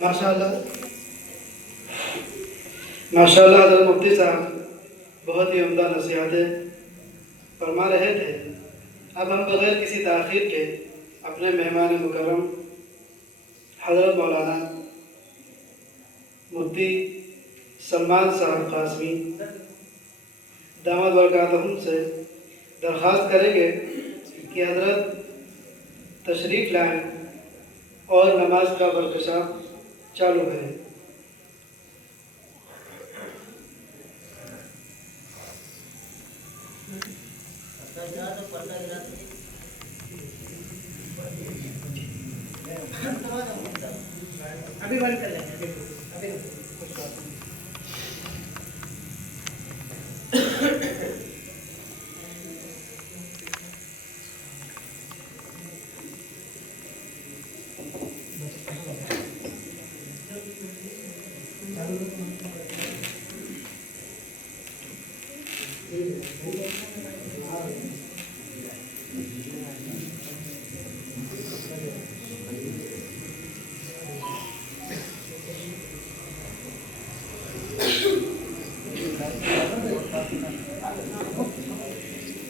माशाल्लाह माशाल्लाह हज़रत मुफ्ती साहब बहुत ही उम्दा नसीहतें फरमा रहे थे। अब हम बग़ैर किसी ताख़ीर के अपने मेहमान मुकर्रम हज़रत मौलाना मुफ्ती सलमान साहब कासमी दामद बरकातहुम से दरख्वास्त करेंगे कि हज़रत तशरीफ़ लाएँ और नमाज का वर्कशॉप चालू करें। अभी बंद कर लेंगे। अभी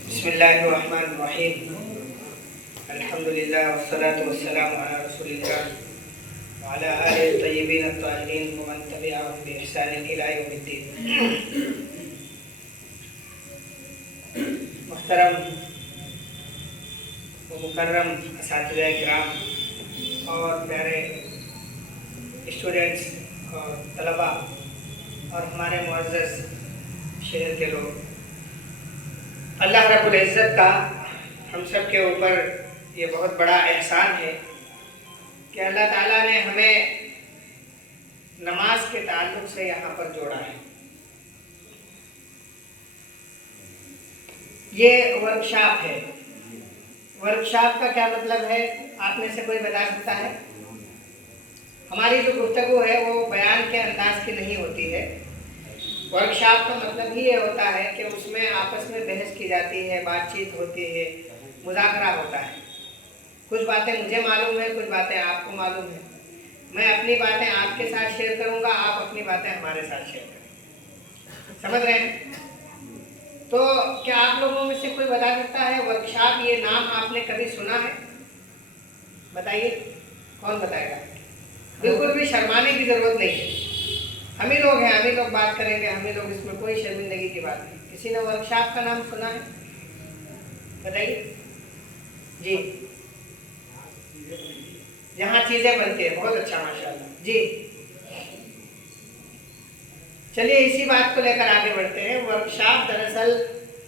बिस्मिल्लाहिर्रहमानिर्रहीम अल्हम्दुलिल्लाह वस्सलातु वस्सलामु अला रसूलिल्लाह व अला आलिहि तय्यबीन अत्ताहिरीन व मन तबिअहुम बि इहसान इला यौमिद्दीन। मुहतरम व मुकर्रम असातिज़ा किराम और प्यारे स्टूडेंट्स और तलबा और हमारे मुअज़्ज़ज़ शहर के लोग, अल्लाह रब्बुल इज़्ज़त का हम सब के ऊपर ये बहुत बड़ा एहसान है कि अल्लाह ताला ने हमें नमाज के ताल्लुक़ से यहाँ पर जोड़ा है। ये वर्कशॉप है। वर्कशॉप का क्या मतलब है, आप में से कोई बता सकता है? हमारी जो गुफ्तगू है वो बयान के अंदाज की नहीं होती है। वर्कशॉप का मतलब ही ये होता है कि उसमें आपस में बहस की जाती है, बातचीत होती है, मुज़ाकरा होता है। कुछ बातें मुझे मालूम है, कुछ बातें आपको मालूम है। मैं अपनी बातें आपके साथ शेयर करूंगा, आप अपनी बातें हमारे साथ शेयर करें। समझ रहे हैं? तो क्या आप लोगों में से कोई बता सकता है वर्कशॉप, ये नाम आपने कभी सुना है? बताइए, कौन बताएगा? बिल्कुल भी शर्माने की ज़रूरत नहीं है। हम ही लोग हैं, हम ही लोग बात करेंगे, हम ही लोग, इसमें कोई शर्मिंदगी की बात नहीं। किसी ने वर्कशॉप का नाम सुना है? बताइए जी। जहाँ चीज़ें बनती है, बहुत अच्छा, माशाल्लाह जी। चलिए इसी बात को लेकर आगे बढ़ते हैं। वर्कशॉप दरअसल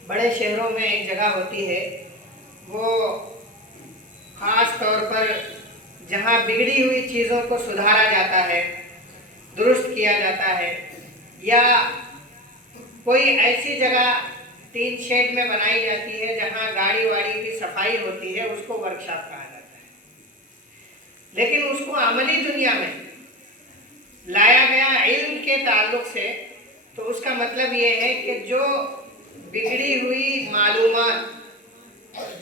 बड़े शहरों में एक जगह होती है, वो ख़ास तौर पर जहाँ बिगड़ी हुई चीज़ों को सुधारा जाता है, दुरुस्त किया जाता है, या कोई ऐसी जगह टीन शेड में बनाई जाती है जहाँ गाड़ी वाड़ी की सफाई होती है, उसको वर्कशॉप कहा जाता है। लेकिन उसको अमली दुनिया में लाया गया इल्म के ताल्लुक़ से, तो उसका मतलब ये है कि जो बिगड़ी हुई मालूमात,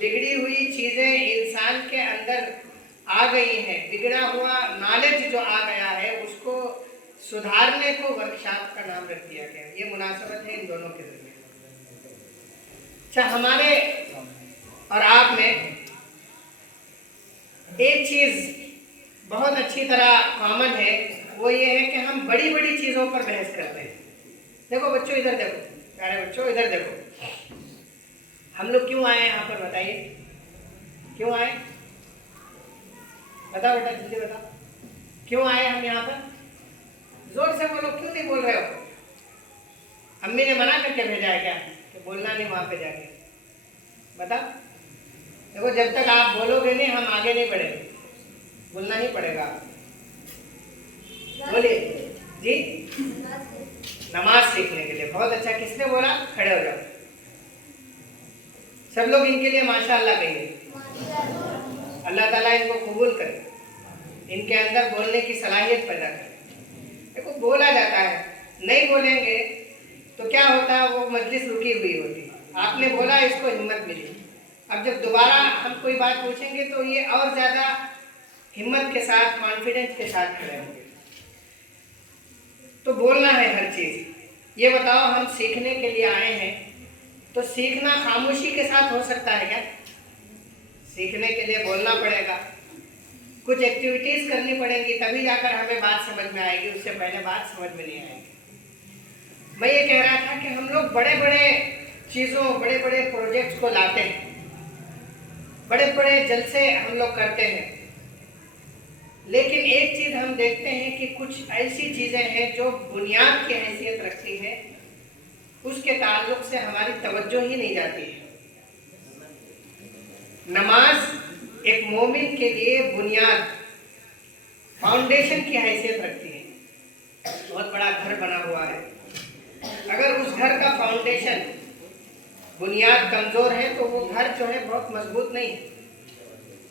बिगड़ी हुई चीज़ें इंसान के अंदर आ गई हैं, बिगड़ा हुआ नॉलेज जो आ गया है, उसको सुधारने को वर्कशॉप का नाम रख दिया गया। ये मुनासबत है इन दोनों के दरमियान। अच्छा, हमारे और आप में एक चीज़ बहुत अच्छी तरह कॉमन है, वो ये है कि हम बड़ी बड़ी चीज़ों पर बहस करते हैं। देखो बच्चों, इधर देखो, प्यारे बच्चों इधर देखो। हम लोग क्यों आए यहाँ पर, बताइए क्यों आए? बताओ बेटा, जल्दी बताओ, क्यों आए हम यहाँ पर? जोर से बोलो, क्यों नहीं बोल रहे हो? अम्मी ने मना करके भेजा है क्या कि बोलना नहीं वहाँ पे जाके? बताओ। देखो, जब तक आप बोलोगे नहीं, हम आगे नहीं बढ़ेंगे। बोलना ही पड़ेगा। बोलिए जी। नमाज सीखने के लिए। बहुत अच्छा, किसने बोला? खड़े हो जाओ सब लोग, इनके लिए माशाअल्लाह कहिए। अल्लाह ताला इनको कबूल करे, इनके अंदर बोलने की सलाहियत पैदा करे। देखो, बोला जाता है, नहीं बोलेंगे तो क्या होता है, वो मजलिस रुकी हुई होती है। आपने बोला, इसको हिम्मत मिली। अब जब दोबारा हम कोई बात पूछेंगे तो ये और ज़्यादा हिम्मत के साथ, कॉन्फिडेंस के साथ खड़े होंगे। तो बोलना है हर चीज़। ये बताओ, हम सीखने के लिए आए हैं तो सीखना खामोशी के साथ हो सकता है क्या? सीखने के लिए बोलना पड़ेगा, कुछ एक्टिविटीज़ करनी पड़ेंगी, तभी जाकर हमें बात समझ में आएगी, उससे पहले बात समझ में नहीं आएगी। मैं ये कह रहा था कि हम लोग बड़े बड़े चीज़ों, बड़े बड़े प्रोजेक्ट्स को लाते हैं, बड़े बड़े जलसे हम लोग करते हैं, लेकिन एक चीज़ हम देखते हैं कि कुछ ऐसी चीज़ें हैं जो बुनियाद की हैसियत रखती है, उसके ताल्लुक से हमारी तवज्जो ही नहीं जाती है। नमाज एक मोमिन के लिए बुनियाद, फाउंडेशन की हैसियत रखती है। बहुत बड़ा घर बना हुआ है, अगर उस घर का फाउंडेशन, बुनियाद कमज़ोर है तो वो घर जो है बहुत मजबूत नहीं है।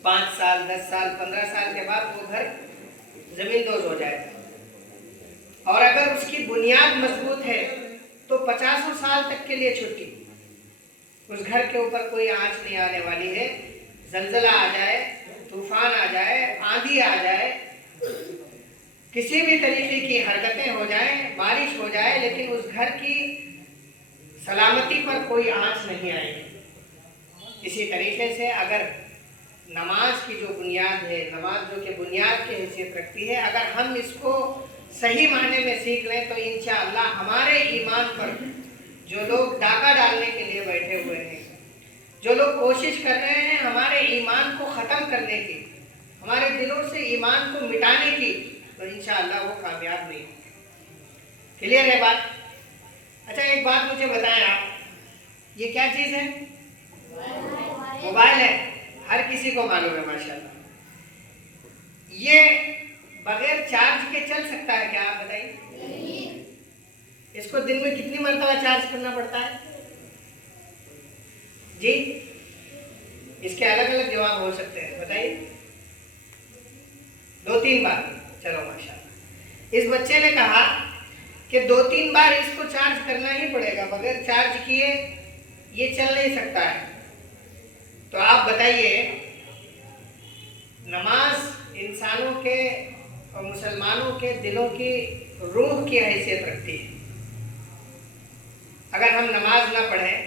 5 साल, 10 साल, 15 साल के बाद वो घर ज़मींदोज़ हो जाएगा। और अगर उसकी बुनियाद मजबूत है तो 50 साल तक के लिए छुट्टी, उस घर के ऊपर कोई आंच नहीं आने वाली है। जलजला आ जाए, तूफान आ जाए, आंधी आ जाए, किसी भी तरीके की हरकतें हो जाए, बारिश हो जाए, लेकिन उस घर की सलामती पर कोई आंच नहीं आएगी। इसी तरीके से अगर नमाज की जो बुनियाद है, नमाज जो कि बुनियाद की हैसियत रखती है, अगर हम इसको सही मायने में सीख लें तो इंशाअल्लाह हमारे ईमान पर जो लोग डाका डालने के लिए बैठे हुए हैं, जो लोग कोशिश कर रहे हैं हमारे ईमान को ख़त्म करने की, हमारे दिलों से ईमान को मिटाने की, तो इंशाअल्लाह वो कामयाब नहीं। क्लियर है बात? अच्छा, एक बात मुझे बताएं आप, ये क्या चीज़ है? मोबाइल है, हर किसी को मालूम है माशाल्लाह। ये बगैर चार्ज के चल सकता है क्या, आप बताइए? इसको दिन में कितनी मरतबा चार्ज करना पड़ता है जी? इसके अलग अलग जवाब हो सकते हैं, बताइए। 2-3 बार, चलो माशाल्लाह। इस बच्चे ने कहा कि 2-3 बार इसको चार्ज करना ही पड़ेगा, बगैर चार्ज किए ये चल नहीं सकता है। तो आप बताइए, नमाज इंसानों के और मुसलमानों के दिलों की रूह की हैसियत रखती है। अगर हम नमाज ना पढ़ें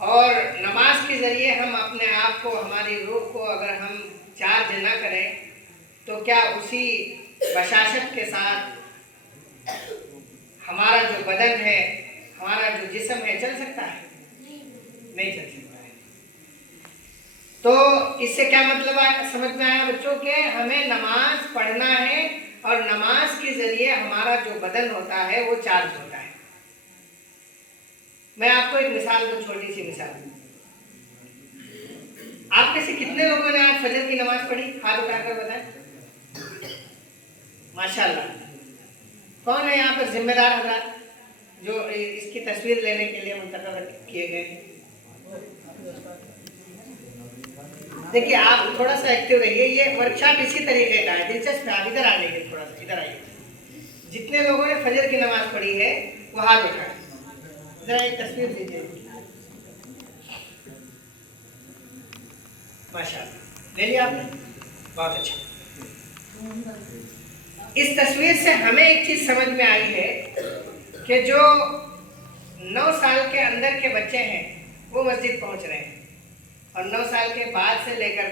और नमाज के ज़रिए हम अपने आप को, हमारी रूह को अगर हम चार्ज ना करें, तो क्या उसी बशाशत के साथ हमारा जो बदन है, हमारा जो जिस्म है, चल सकता है? नहीं चल सकता है। तो इससे क्या मतलब समझ में आया बच्चों के? हमें नमाज पढ़ना है और नमाज के ज़रिए हमारा जो बदन होता है वो चार्ज होता है। मैं आपको एक मिसाल दूं, छोटी सी मिसाल। आप में से कितने लोगों ने आज फजर की नमाज पढ़ी? हाथ उठाकर बताएं। माशाल्लाह। कौन है यहाँ पर जिम्मेदार हजरात जो इसकी तस्वीर लेने के लिए मुंतखब किए गए हैं? देखिए, आप थोड़ा सा एक्टिव रहिए, ये वर्कशॉप इसी तरीके का है, दिलचस्प है। आप इधर आ जाइए, थोड़ा सा इधर आइए। जितने लोगों ने फजर की नमाज पढ़ी है वो हाथ उठाएं। जरा एक तस्वीर लीजिए। माशाल्लाह, ले लिया आपने? बहुत अच्छा। इस तस्वीर से हमें एक चीज़ समझ में आई है कि जो 9 साल के अंदर के बच्चे हैं वो मस्जिद पहुंच रहे हैं, और 9 साल के बाद से लेकर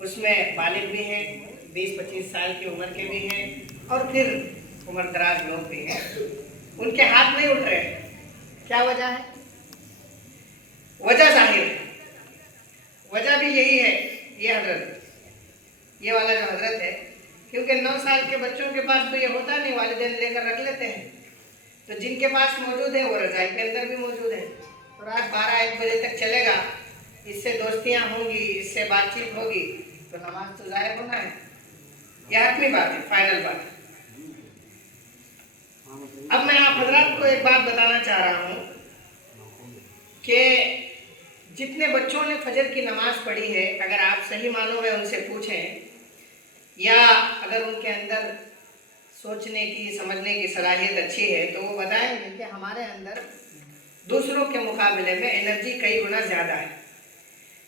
उसमें बालिग भी हैं, 20-25 साल की उम्र के भी हैं, और फिर उम्र दराज लोग भी हैं। उनके हाथ नहीं उठ रहे। क्या वजह है? वजह जाहिर है, वजह भी यही है, ये हजरत, ये वाला जो हजरत है, क्योंकि 9 साल के बच्चों के पास तो ये होता नहीं, वालिदैन लेकर रख लेते हैं। तो जिनके पास मौजूद है वो रज़ाई के अंदर भी मौजूद है, तो रात 12-1 बजे तक चलेगा, इससे दोस्तियाँ होंगी, इससे बातचीत होगी, तो नमाज तो ज़ाहिर होना है। यह हतमी बात है, फाइनल बात है। अब मैं आप हजरात को एक बात बताना चाह रहा हूँ कि जितने बच्चों ने फजर की नमाज पढ़ी है, अगर आप सही मानों में उनसे पूछें, या अगर उनके अंदर सोचने की, समझने की सलाहियत अच्छी है, तो वो बताएंगे कि हमारे अंदर दूसरों के मुकाबले में एनर्जी कई गुना ज़्यादा है,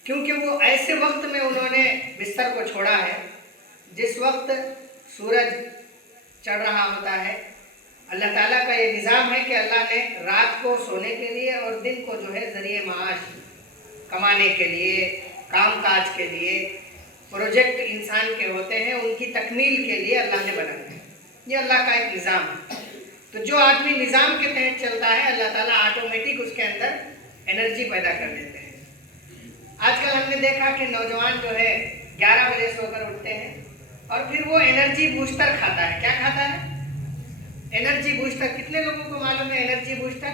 क्योंकि वो ऐसे वक्त में उन्होंने बिस्तर को छोड़ा है जिस वक्त सूरज चढ़ रहा होता है। अल्लाह ताला का ये निज़ाम है कि अल्लाह ने रात को सोने के लिए और दिन को जो है ज़रिए माश कमाने के लिए, काम काज के लिए, प्रोजेक्ट इंसान के होते हैं उनकी तकमील के लिए अल्लाह ने बनाया है। ये अल्लाह का एक निज़ाम है। तो जो आदमी निज़ाम के तहत चलता है अल्लाह ताला ऑटोमेटिक उसके अंदर एनर्जी पैदा कर देते हैं। आजकल हमने देखा कि नौजवान जो है 11 बजे सोकर उठते हैं और फिर वो एनर्जी बूस्टर खाता है। क्या खाता है? Energy booster. कितने लोगों को मालूम है एनर्जी बूस्टर?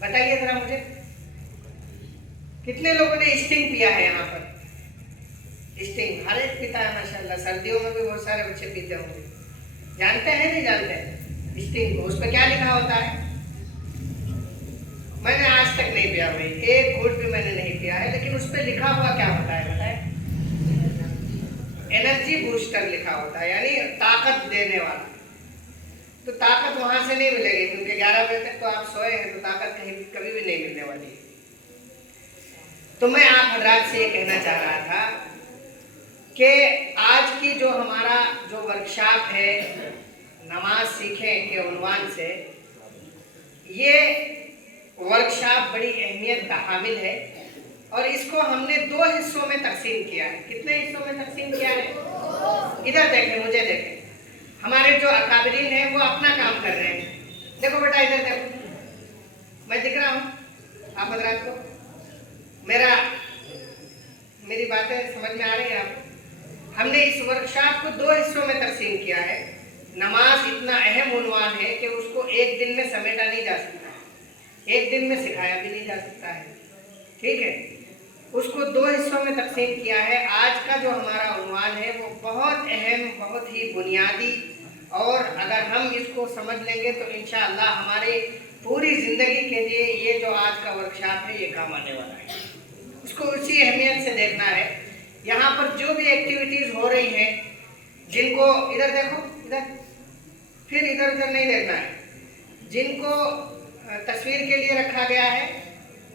बताइए जरा मुझे। कितने लोगों ने स्टिंग पिया है यहाँ पर? स्टिंग हर एक पीता है माशाल्लाह। सर्दियों में भी बहुत सारे बच्चे पीते होंगे। जानते हैं नहीं जानते हैं स्टिंग? उस पर क्या लिखा होता है? मैंने आज तक नहीं पिया भाई, एक घूंट भी मैंने नहीं पिया है, लेकिन उस पर लिखा हुआ क्या होता है बताए? एनर्जी बूस्टर लिखा होता है, यानी ताकत देने वाला। तो ताकत वहां से नहीं मिलेगी क्योंकि 11 बजे तक तो आप सोए हैं, तो ताकत कहीं कभी भी नहीं मिलने वाली है। तो मैं आप हजरात से ये कहना चाह रहा था कि आज की जो हमारा जो वर्कशॉप है नमाज सीखें के उन्वान से, ये वर्कशॉप बड़ी अहमियत का हामिल है और इसको हमने 2 हिस्सों में तकसीम किया है। कितने हिस्सों में तकसीम किया है? इधर देखें, मुझे देखें। हमारे जो अकाबरीन हैं वो अपना काम कर रहे हैं। देखो बेटा इधर देखो, मैं दिख रहा हूँ आप हजरात को? मेरी बातें समझ में आ रही है आपको? हमने इस वर्कशॉप को 2 हिस्सों में तकसीम किया है। नमाज इतना अहम उन्वान है कि उसको एक दिन में समेटा नहीं जा सकता, एक दिन में सिखाया भी नहीं जा सकता है, ठीक है? उसको 2 हिस्सों में तकसीम किया है। आज का जो हमारा उन्वान है वो बहुत अहम, बहुत ही बुनियादी, और अगर हम इसको समझ लेंगे तो इंशाअल्लाह हमारे पूरी ज़िंदगी के लिए ये जो आज का वर्कशॉप है ये काम आने वाला है। इसको उसी अहमियत से देखना है। यहाँ पर जो भी एक्टिविटीज़ हो रही हैं, जिनको इधर देखो, इधर फिर इधर उधर नहीं देखना है, जिनको तस्वीर के लिए रखा गया है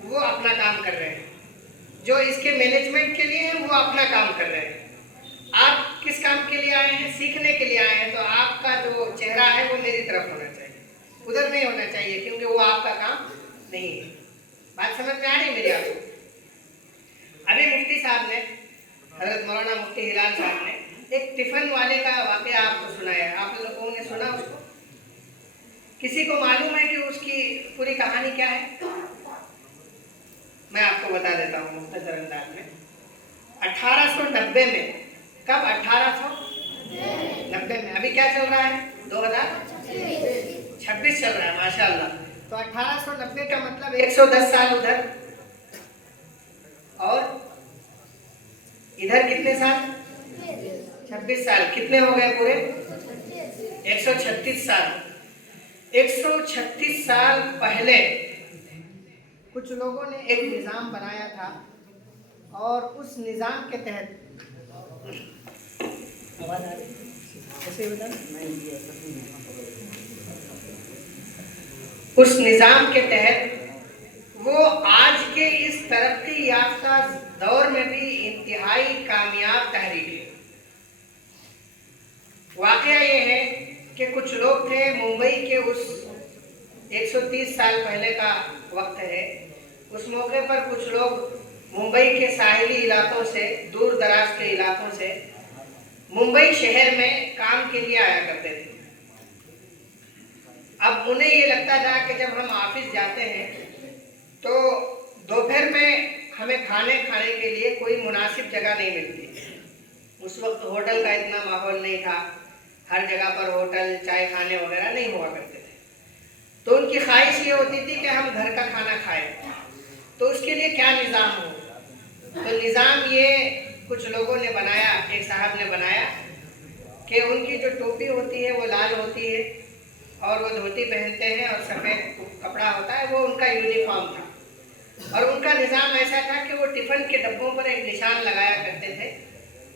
वो अपना काम कर रहे हैं, जो इसके मैनेजमेंट के लिए हैं वो अपना काम कर रहे हैं। आप किस काम के लिए आए हैं? सीखने के लिए आए हैं। तो आपका जो चेहरा है वो मेरी तरफ होना चाहिए, उधर नहीं होना चाहिए, क्योंकि वो आपका काम नहीं है। बात समझ में आ रही मेरी आपको? अभी मुफ्ती साहब ने, हज़रत मौलाना मुफ्ती हिलाल साहब ने एक टिफ़िन वाले का वाक़या आपको सुनाया। आप लोगों ने सुना उसको? किसी को मालूम है कि उसकी पूरी कहानी क्या है? मैं आपको बता देता हूँ मुख्तसर अंदाज में। 1890 में, कब? 1890 में। अभी क्या चल रहा है? 2026 चल रहा है माशाल्लाह। तो 1890 का मतलब 110 साल उधर, और इधर कितने साल? 26 साल। कितने हो गए पूरे? 136 साल। 136 साल पहले कुछ लोगों ने एक निज़ाम बनाया था और उस निज़ाम के तहत, आवाज़ आ रही ऐसे बता, उस निज़ाम के तहत वो आज के इस तरक्की याफ्ता दौर में भी इंतहाई कामयाब तहरीक है। वाक़या ये है कि कुछ लोग थे मुंबई के, उस 130 साल पहले का वक्त है, उस मौके पर कुछ लोग मुंबई के साहिली इलाकों से, दूर दराज के इलाकों से मुंबई शहर में काम के लिए आया करते थे। अब उन्हें ये लगता था कि जब हम ऑफिस जाते हैं तो दोपहर में हमें खाने के लिए कोई मुनासिब जगह नहीं मिलती। उस वक्त होटल का इतना माहौल नहीं था, हर जगह पर होटल, चाय खाने वगैरह नहीं हुआ करते थे। तो उनकी ख्वाहिश ये होती थी कि हम घर का खाना खाएं। तो उसके लिए क्या निज़ाम हो? तो निज़ाम ये कुछ लोगों ने बनाया, एक साहब ने बनाया कि उनकी जो टोपी होती है वो लाल होती है और वो धोती पहनते हैं और सफ़ेद कपड़ा होता है, वो उनका यूनिफॉर्म था। और उनका निज़ाम ऐसा था कि वो टिफ़िन के डब्बों पर एक निशान लगाया करते थे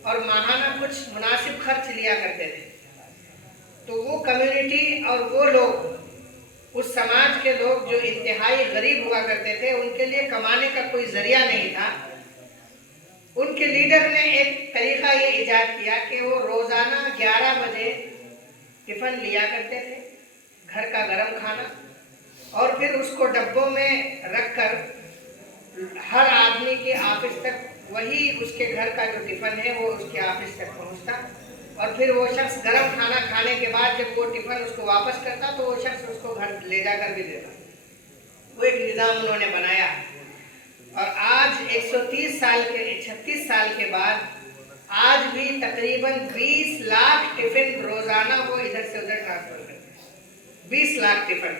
और माहाना कुछ मुनासिब खर्च लिया करते थे। तो वो कम्युनिटी और वो लोग, उस समाज के लोग जो इंतहाई गरीब हुआ करते थे, उनके लिए कमाने का कोई ज़रिया नहीं था। उनके लीडर ने एक तरीक़ा ये ईजाद किया कि वो रोज़ाना 11 बजे टिफ़िन लिया करते थे, घर का गरम खाना, और फिर उसको डब्बों में रख कर हर आदमी के ऑफिस तक वही उसके घर का जो टिफ़िन है वो उसके ऑफिस तक पहुंचता, और फिर वो शख्स गरम खाना खाने के बाद जब वो टिफ़िन उसको वापस करता तो वो शख्स उसको घर ले जाकर भी देता। वो एक निज़ाम उन्होंने बनाया। और आज 130 साल के 36 साल के बाद आज भी तकरीबन 20 लाख टिफ़िन रोज़ाना वो इधर से उधर ट्रांसफ़र करते हैं। 20 लाख टिफ़िन,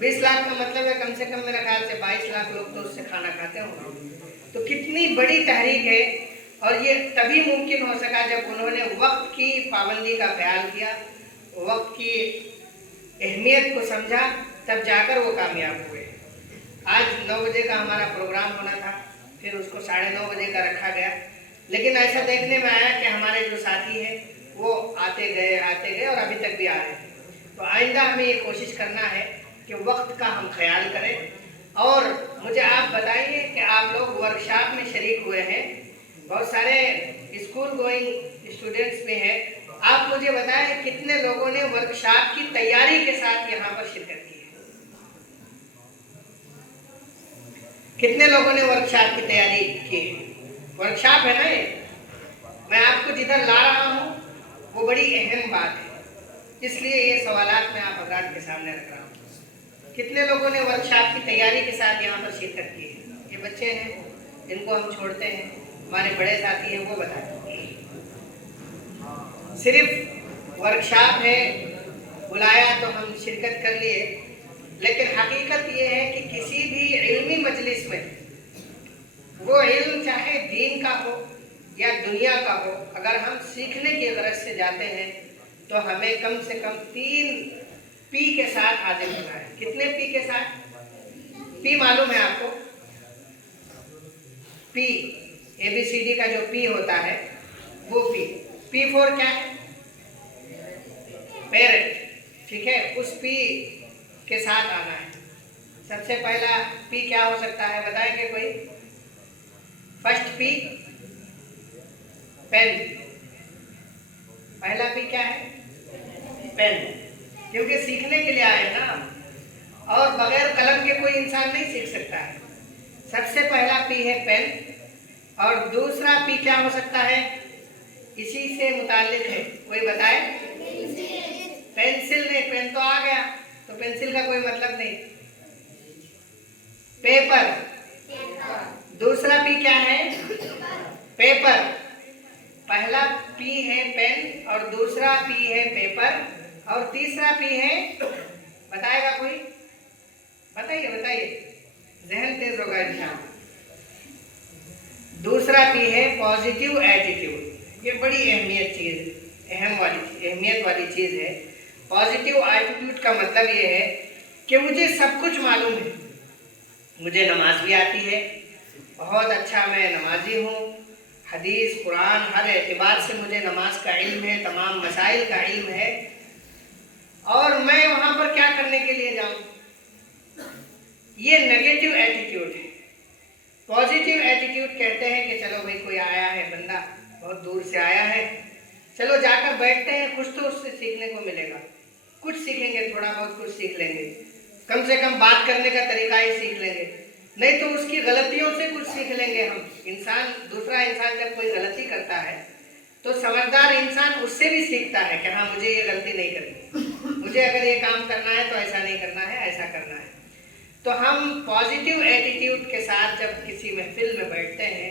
20 लाख का मतलब है कम से कम मेरा ख्याल से 22 लाख लोग तो उससे खाना खाते होंगे। तो कितनी बड़ी तहरीक है, और ये तभी मुमकिन हो सका जब उन्होंने वक्त की पाबंदी का ख्याल किया, वक्त की अहमियत को समझा, तब जाकर वो कामयाब हुए। आज 9 बजे का हमारा प्रोग्राम होना था, फिर उसको 9:30 बजे का रखा गया, लेकिन ऐसा देखने में आया कि हमारे जो साथी हैं वो आते गए और अभी तक भी आ रहे हैं। तो आइंदा हमें ये कोशिश करना है कि वक्त का हम ख्याल करें। और मुझे आप बताइए कि आप लोग वर्कशॉप में शरीक हुए हैं, बहुत सारे स्कूल गोइंग स्टूडेंट्स में हैं, आप मुझे बताएं कितने लोगों ने वर्कशॉप की तैयारी के साथ यहाँ पर शिरकत की है? कितने लोगों ने वर्कशॉप की तैयारी की है? वर्कशॉप है ना ये, मैं आपको जिधर ला रहा हूँ वो बड़ी अहम बात है, इसलिए ये सवालात मैं आप हज़रात के सामने रख रहा हूँ। कितने लोगों ने वर्कशॉप की तैयारी के साथ यहाँ पर शिरकत की है? ये बच्चे हैं, इनको हम छोड़ते हैं, हमारे बड़े साथी हैं, वो बताएं। सिर्फ वर्कशॉप है, बुलाया तो हम शिरकत कर लिए, लेकिन हकीकत ये है कि किसी भी इल्मी मजलिस में वो इल्म चाहे दीन का हो या दुनिया का हो, अगर हम सीखने की गरज से जाते हैं तो हमें कम से कम 3 पी के साथ हाजिर होना है। कितने पी के साथ? पी मालूम है आपको? पी, ABCD का जो पी होता है वो पी फॉर क्या है? पेरेंट, ठीक है, उस पी के साथ आना है। सबसे पहला पी क्या हो सकता है, बताएंगे कोई? First P, pen. पहला पी क्या है? पेन, क्योंकि सीखने के लिए आए ना, और बगैर कलम के कोई इंसान नहीं सीख सकता है। सबसे पहला पी है पेन, और दूसरा पी क्या हो सकता है? इसी से मुताल्लिक है, कोई बताए? पेंसिल नहीं, पेन तो आ गया, तो पेंसिल का कोई मतलब नहीं। पेपर, दूसरा पी क्या है? पेपर। पहला पी है पेन, और दूसरा पी है पेपर, और तीसरा पी है, बताएगा कोई? बताइए, जहन तेज होगा इंशाअल्लाह। दूसरा पी है पॉजिटिव एटीट्यूड। ये बड़ी अहमियत वाली चीज़ है। पॉजिटिव एटीट्यूड का मतलब ये है कि मुझे सब कुछ मालूम है, मुझे नमाज भी आती है, बहुत अच्छा मैं नमाजी हूँ, हदीस कुरान हर एतबार से मुझे नमाज का इल्म है, तमाम मसाइल का इल्म है, और मैं वहाँ पर क्या करने के लिए जाऊँ? ये नेगेटिव एटीट्यूड है। पॉजिटिव एटीट्यूड कहते हैं कि चलो भाई कोई आया है बंदा, बहुत दूर से आया है, चलो जाकर बैठते हैं, कुछ तो उससे सीखने को मिलेगा, कुछ सीखेंगे, थोड़ा बहुत कुछ सीख लेंगे, कम से कम बात करने का तरीका ही सीख लेंगे, नहीं तो उसकी गलतियों से कुछ सीख लेंगे हम। दूसरा इंसान जब कोई गलती करता है तो समझदार इंसान उससे भी सीखता है कि हाँ मुझे ये गलती नहीं करनी, मुझे अगर ये काम करना है तो ऐसा नहीं करना है, ऐसा करना है। तो हम पॉजिटिव एटीट्यूड के साथ जब किसी महफिल में बैठते हैं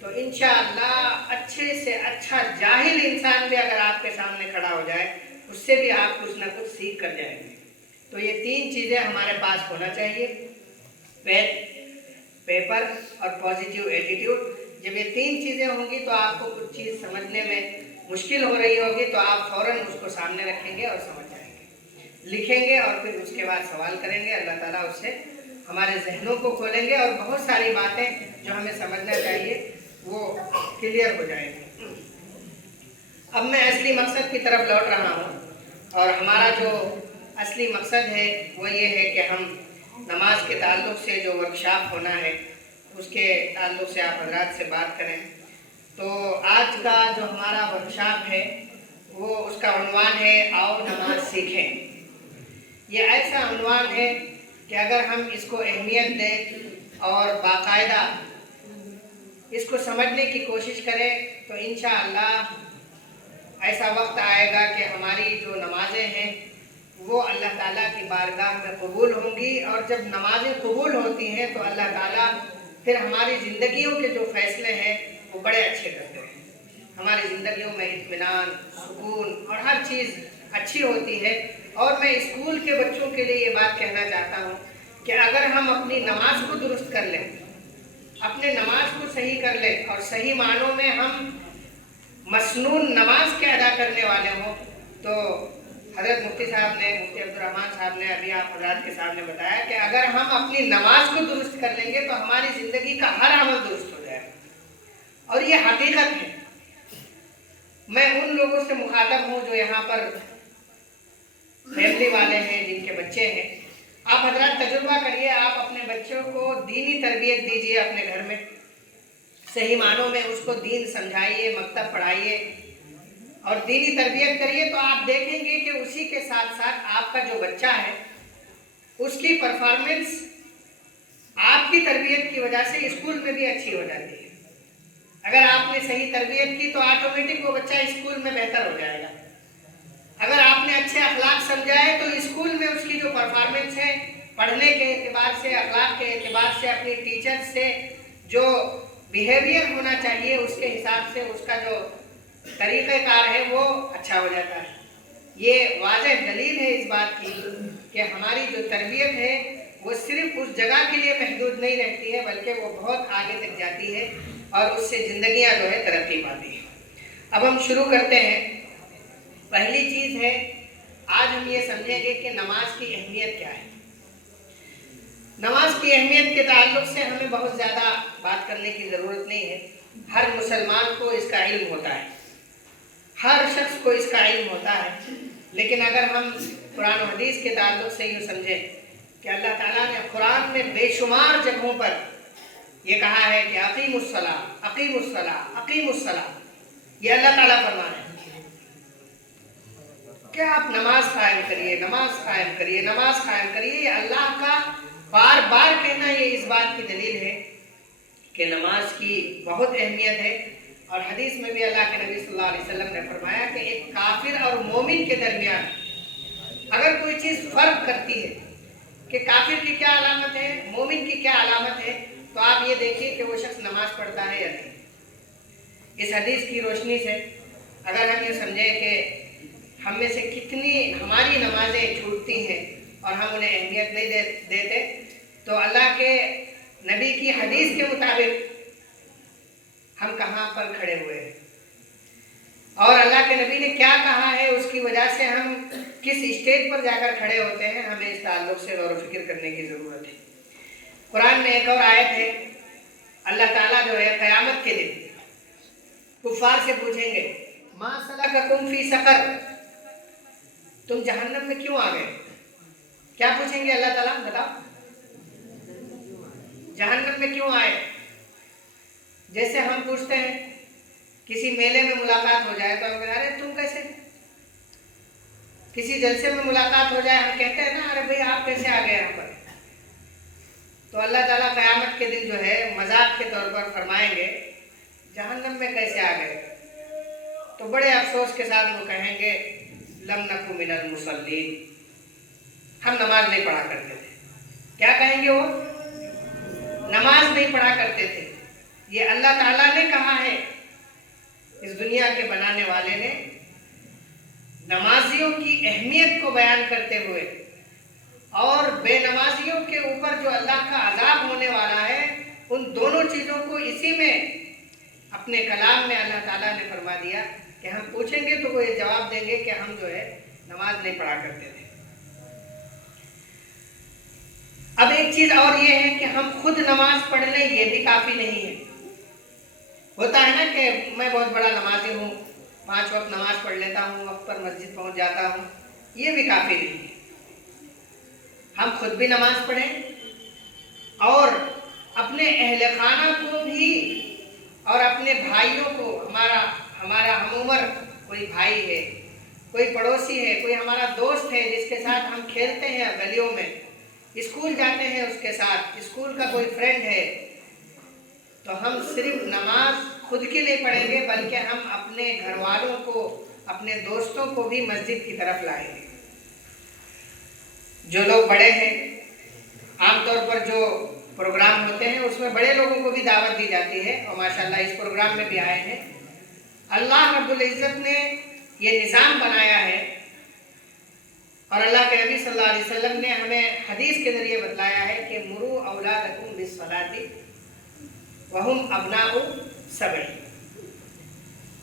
तो इंशाअल्लाह अच्छे से अच्छा जाहिल इंसान भी अगर आपके सामने खड़ा हो जाए उससे भी आप कुछ ना कुछ सीख कर जाएंगे। तो ये 3 चीज़ें हमारे पास होना चाहिए, पेन, पेपर और पॉजिटिव एटीट्यूड। जब ये 3 चीज़ें होंगी तो आपको कुछ चीज़ समझने में मुश्किल हो रही होगी तो आप फ़ौरन उसको सामने रखेंगे और समझ जाएंगे, लिखेंगे और फिर उसके बाद सवाल करेंगे। अल्लाह ताला उससे हमारे जहनों को खोलेंगे और बहुत सारी बातें जो हमें समझना चाहिए वो क्लियर हो जाएंगी। अब मैं असली मकसद की तरफ लौट रहा हूँ और हमारा जो असली मकसद है वो ये है कि हम नमाज के ताल्लुक़ से जो वर्कशॉप होना है उसके ताल्लुक़ से आप हज़रात से बात करें। तो आज का जो हमारा वर्कशॉप है वो उसका उन्वान है आओ नमाज सीखें। ये ऐसा उन्वान है कि अगर हम इसको अहमियत दें और बाकायदा इसको समझने की कोशिश करें तो इंशाअल्लाह ऐसा वक्त आएगा कि हमारी जो नमाज़ें हैं वो अल्लाह ताला की बारगाह में कबूल होंगी, और जब नमाज़ें कबूल होती हैं तो अल्लाह ताला फिर हमारी ज़िंदगियों के जो फ़ैसले हैं वो बड़े अच्छे करते हैं। हमारी ज़िंदगियों में इत्मीनान, सुकून और हर चीज़ अच्छी होती है। और मैं स्कूल के बच्चों के लिए ये बात कहना चाहता हूँ कि अगर हम अपनी नमाज को दुरुस्त कर लें, अपने नमाज को सही कर लें और सही मानों में हम मसनून नमाज के अदा करने वाले हों, तो हज़रत मुफ्ती साहब ने, मुफ्ती अब्दुर्रहमान साहब ने अभी आप हज़रात के सामने बताया कि अगर हम अपनी नमाज को दुरुस्त कर लेंगे तो हमारी ज़िंदगी का हर अमल दुरुस्त हो जाएगा। और ये हकीकत है। मैं उन लोगों से मुखातब हूँ जो यहाँ पर फैमिली वाले हैं, जिनके बच्चे हैं। आप हज़रात तजुर्बा करिए, आप अपने बच्चों को दीनी तरबियत दीजिए, अपने घर में सही मानों में उसको दीन समझाइए, मकतब पढ़ाइए और दीनी तरबियत करिए, तो आप देखेंगे कि उसी के साथ साथ आपका जो बच्चा है उसकी परफॉर्मेंस आपकी तरबियत की वजह से स्कूल में भी अच्छी हो जाती है। अगर आपने सही तरबियत की तो ऑटोमेटिक वो बच्चा स्कूल में बेहतर हो जाएगा। अगर आपने अच्छे अखलाक समझाए तो स्कूल में उसकी जो परफॉर्मेंस है पढ़ने के एतबार से, अखलाक के एतबार से, अपनी टीचर से जो बिहेवियर होना चाहिए उसके हिसाब से उसका जो तरीक़ेकार है वो अच्छा हो जाता है। ये वाज़ेह दलील है इस बात की कि हमारी जो तरबियत है वो सिर्फ उस जगह के लिए महदूद नहीं रहती है, बल्कि वो बहुत आगे तक जाती है और उससे ज़िंदगियाँ जो है तरक्की पाती हैं। अब हम शुरू करते हैं। पहली चीज़ है, आज हम ये समझेंगे कि नमाज की अहमियत क्या है। नमाज की अहमियत के ताल्लुक़ से हमें बहुत ज़्यादा बात करने की ज़रूरत नहीं है। हर मुसलमान को इसका इल्म होता है, हर शख्स को इसका इल्म होता है। लेकिन अगर हम कुरान और हदीस के ताल्लुक़ से यूँ समझें कि अल्लाह ताला ने कुरान में बेशुमार जगहों पर ये कहा है कि अक़ीमुस्सलाह, अक़ीमुस्सलाह, अक़ीमुस्सलाह, ये अल्लाह ताला फरमा है कि आप नमाज कायम करिए, नमाज कायम करिए, नमाज कायम करिए। ये अल्लाह का बार बार कहना ये इस बात की दलील है कि नमाज की बहुत अहमियत है। और हदीस में भी अल्लाह के नबी सल्लल्लाहु अलैहि वसल्लम ने फरमाया कि एक काफिर और मोमिन के दरमियान अगर कोई चीज़ फ़र्क करती है कि काफिर की क्या अलामत है, मोमिन की क्या अलामत है, तो आप ये देखिए कि वो शख्स नमाज पढ़ता है या नहीं। इस हदीस की रोशनी से अगर हम ये समझें कि हम में से कितनी हमारी नमाजें छूटती हैं और हम उन्हें अहमियत नहीं देते, तो अल्लाह के नबी की हदीस के मुताबिक हम कहाँ पर खड़े हुए हैं और अल्लाह के नबी ने क्या कहा है, उसकी वजह से हम किस स्टेज पर जाकर खड़े होते हैं, हमें इस ताल्लुक़ से गौर व फिक्र करने की ज़रूरत है। कुरान में एक और आयत है, अल्लाह ताला जो है क़यामत के दिन कुफ़ार से पूछेंगे, मा सलककुम फ़ी सक़र, तुम जहन्नम में क्यों आ गए? क्या पूछेंगे अल्लाह ताला, बताओ, जहन्नम में क्यों आए? जैसे हम पूछते हैं, किसी मेले में मुलाकात हो जाए तो हम कहते हैं अरे तुम कैसे, किसी जलसे में मुलाकात हो जाए हम कहते हैं ना अरे भाई आप कैसे आ गए यहाँ पर। तो अल्लाह ताला क़यामत के दिन जो है मजाक के तौर पर फरमाएंगे जहन्नम में कैसे आ गए, तो बड़े अफसोस के साथ वो कहेंगे लम नकु मिनल मुसल्लीन, हम नमाज नहीं पढ़ा करते थे। क्या कहेंगे वो? नमाज नहीं पढ़ा करते थे। ये अल्लाह ताला ने कहा है, इस दुनिया के बनाने वाले ने नमाजियों की अहमियत को बयान करते हुए और बेनमाजियों के ऊपर जो अल्लाह का अजाब होने वाला है, उन दोनों चीज़ों को इसी में अपने कलाम में अल्लाह ताला ने फरमा दिया कि हम पूछेंगे तो वो ये जवाब देंगे कि हम जो है नमाज नहीं पढ़ा करते थे। अब एक चीज़ और ये है कि हम खुद नमाज पढ़ लें ये भी काफ़ी नहीं है। होता है ना कि मैं बहुत बड़ा नमाजी हूँ, 5 वक्त नमाज पढ़ लेता हूँ, वक्त पर मस्जिद पहुँच जाता हूँ, ये भी काफ़ी नहीं है। हम खुद भी नमाज पढ़ें और अपने अहले खाना को भी और अपने भाइयों को, हमारा हम उम्र कोई भाई है कोई पड़ोसी है, कोई हमारा दोस्त है जिसके साथ हम खेलते हैं गलियों में, स्कूल जाते हैं उसके साथ, स्कूल का कोई फ्रेंड है, तो हम सिर्फ नमाज खुद के लिए पढ़ेंगे बल्कि हम अपने घर वालों को, अपने दोस्तों को भी मस्जिद की तरफ लाएंगे। जो लोग बड़े हैं, आमतौर पर जो प्रोग्राम होते हैं उसमें बड़े लोगों को भी दावत दी जाती है और माशाल्लाह इस प्रोग्राम में भी आए हैं। अल्लाह रब्बुल इज़्ज़त ने ये निज़ाम बनाया है और अल्लाह के नबी सल्लल्लाहु अलैहि वसल्लम ने हमें हदीस के ज़रिए बतलाया है कि मुरू औलादकुम बिस्सलाति वहुम अब्नाउ सबई,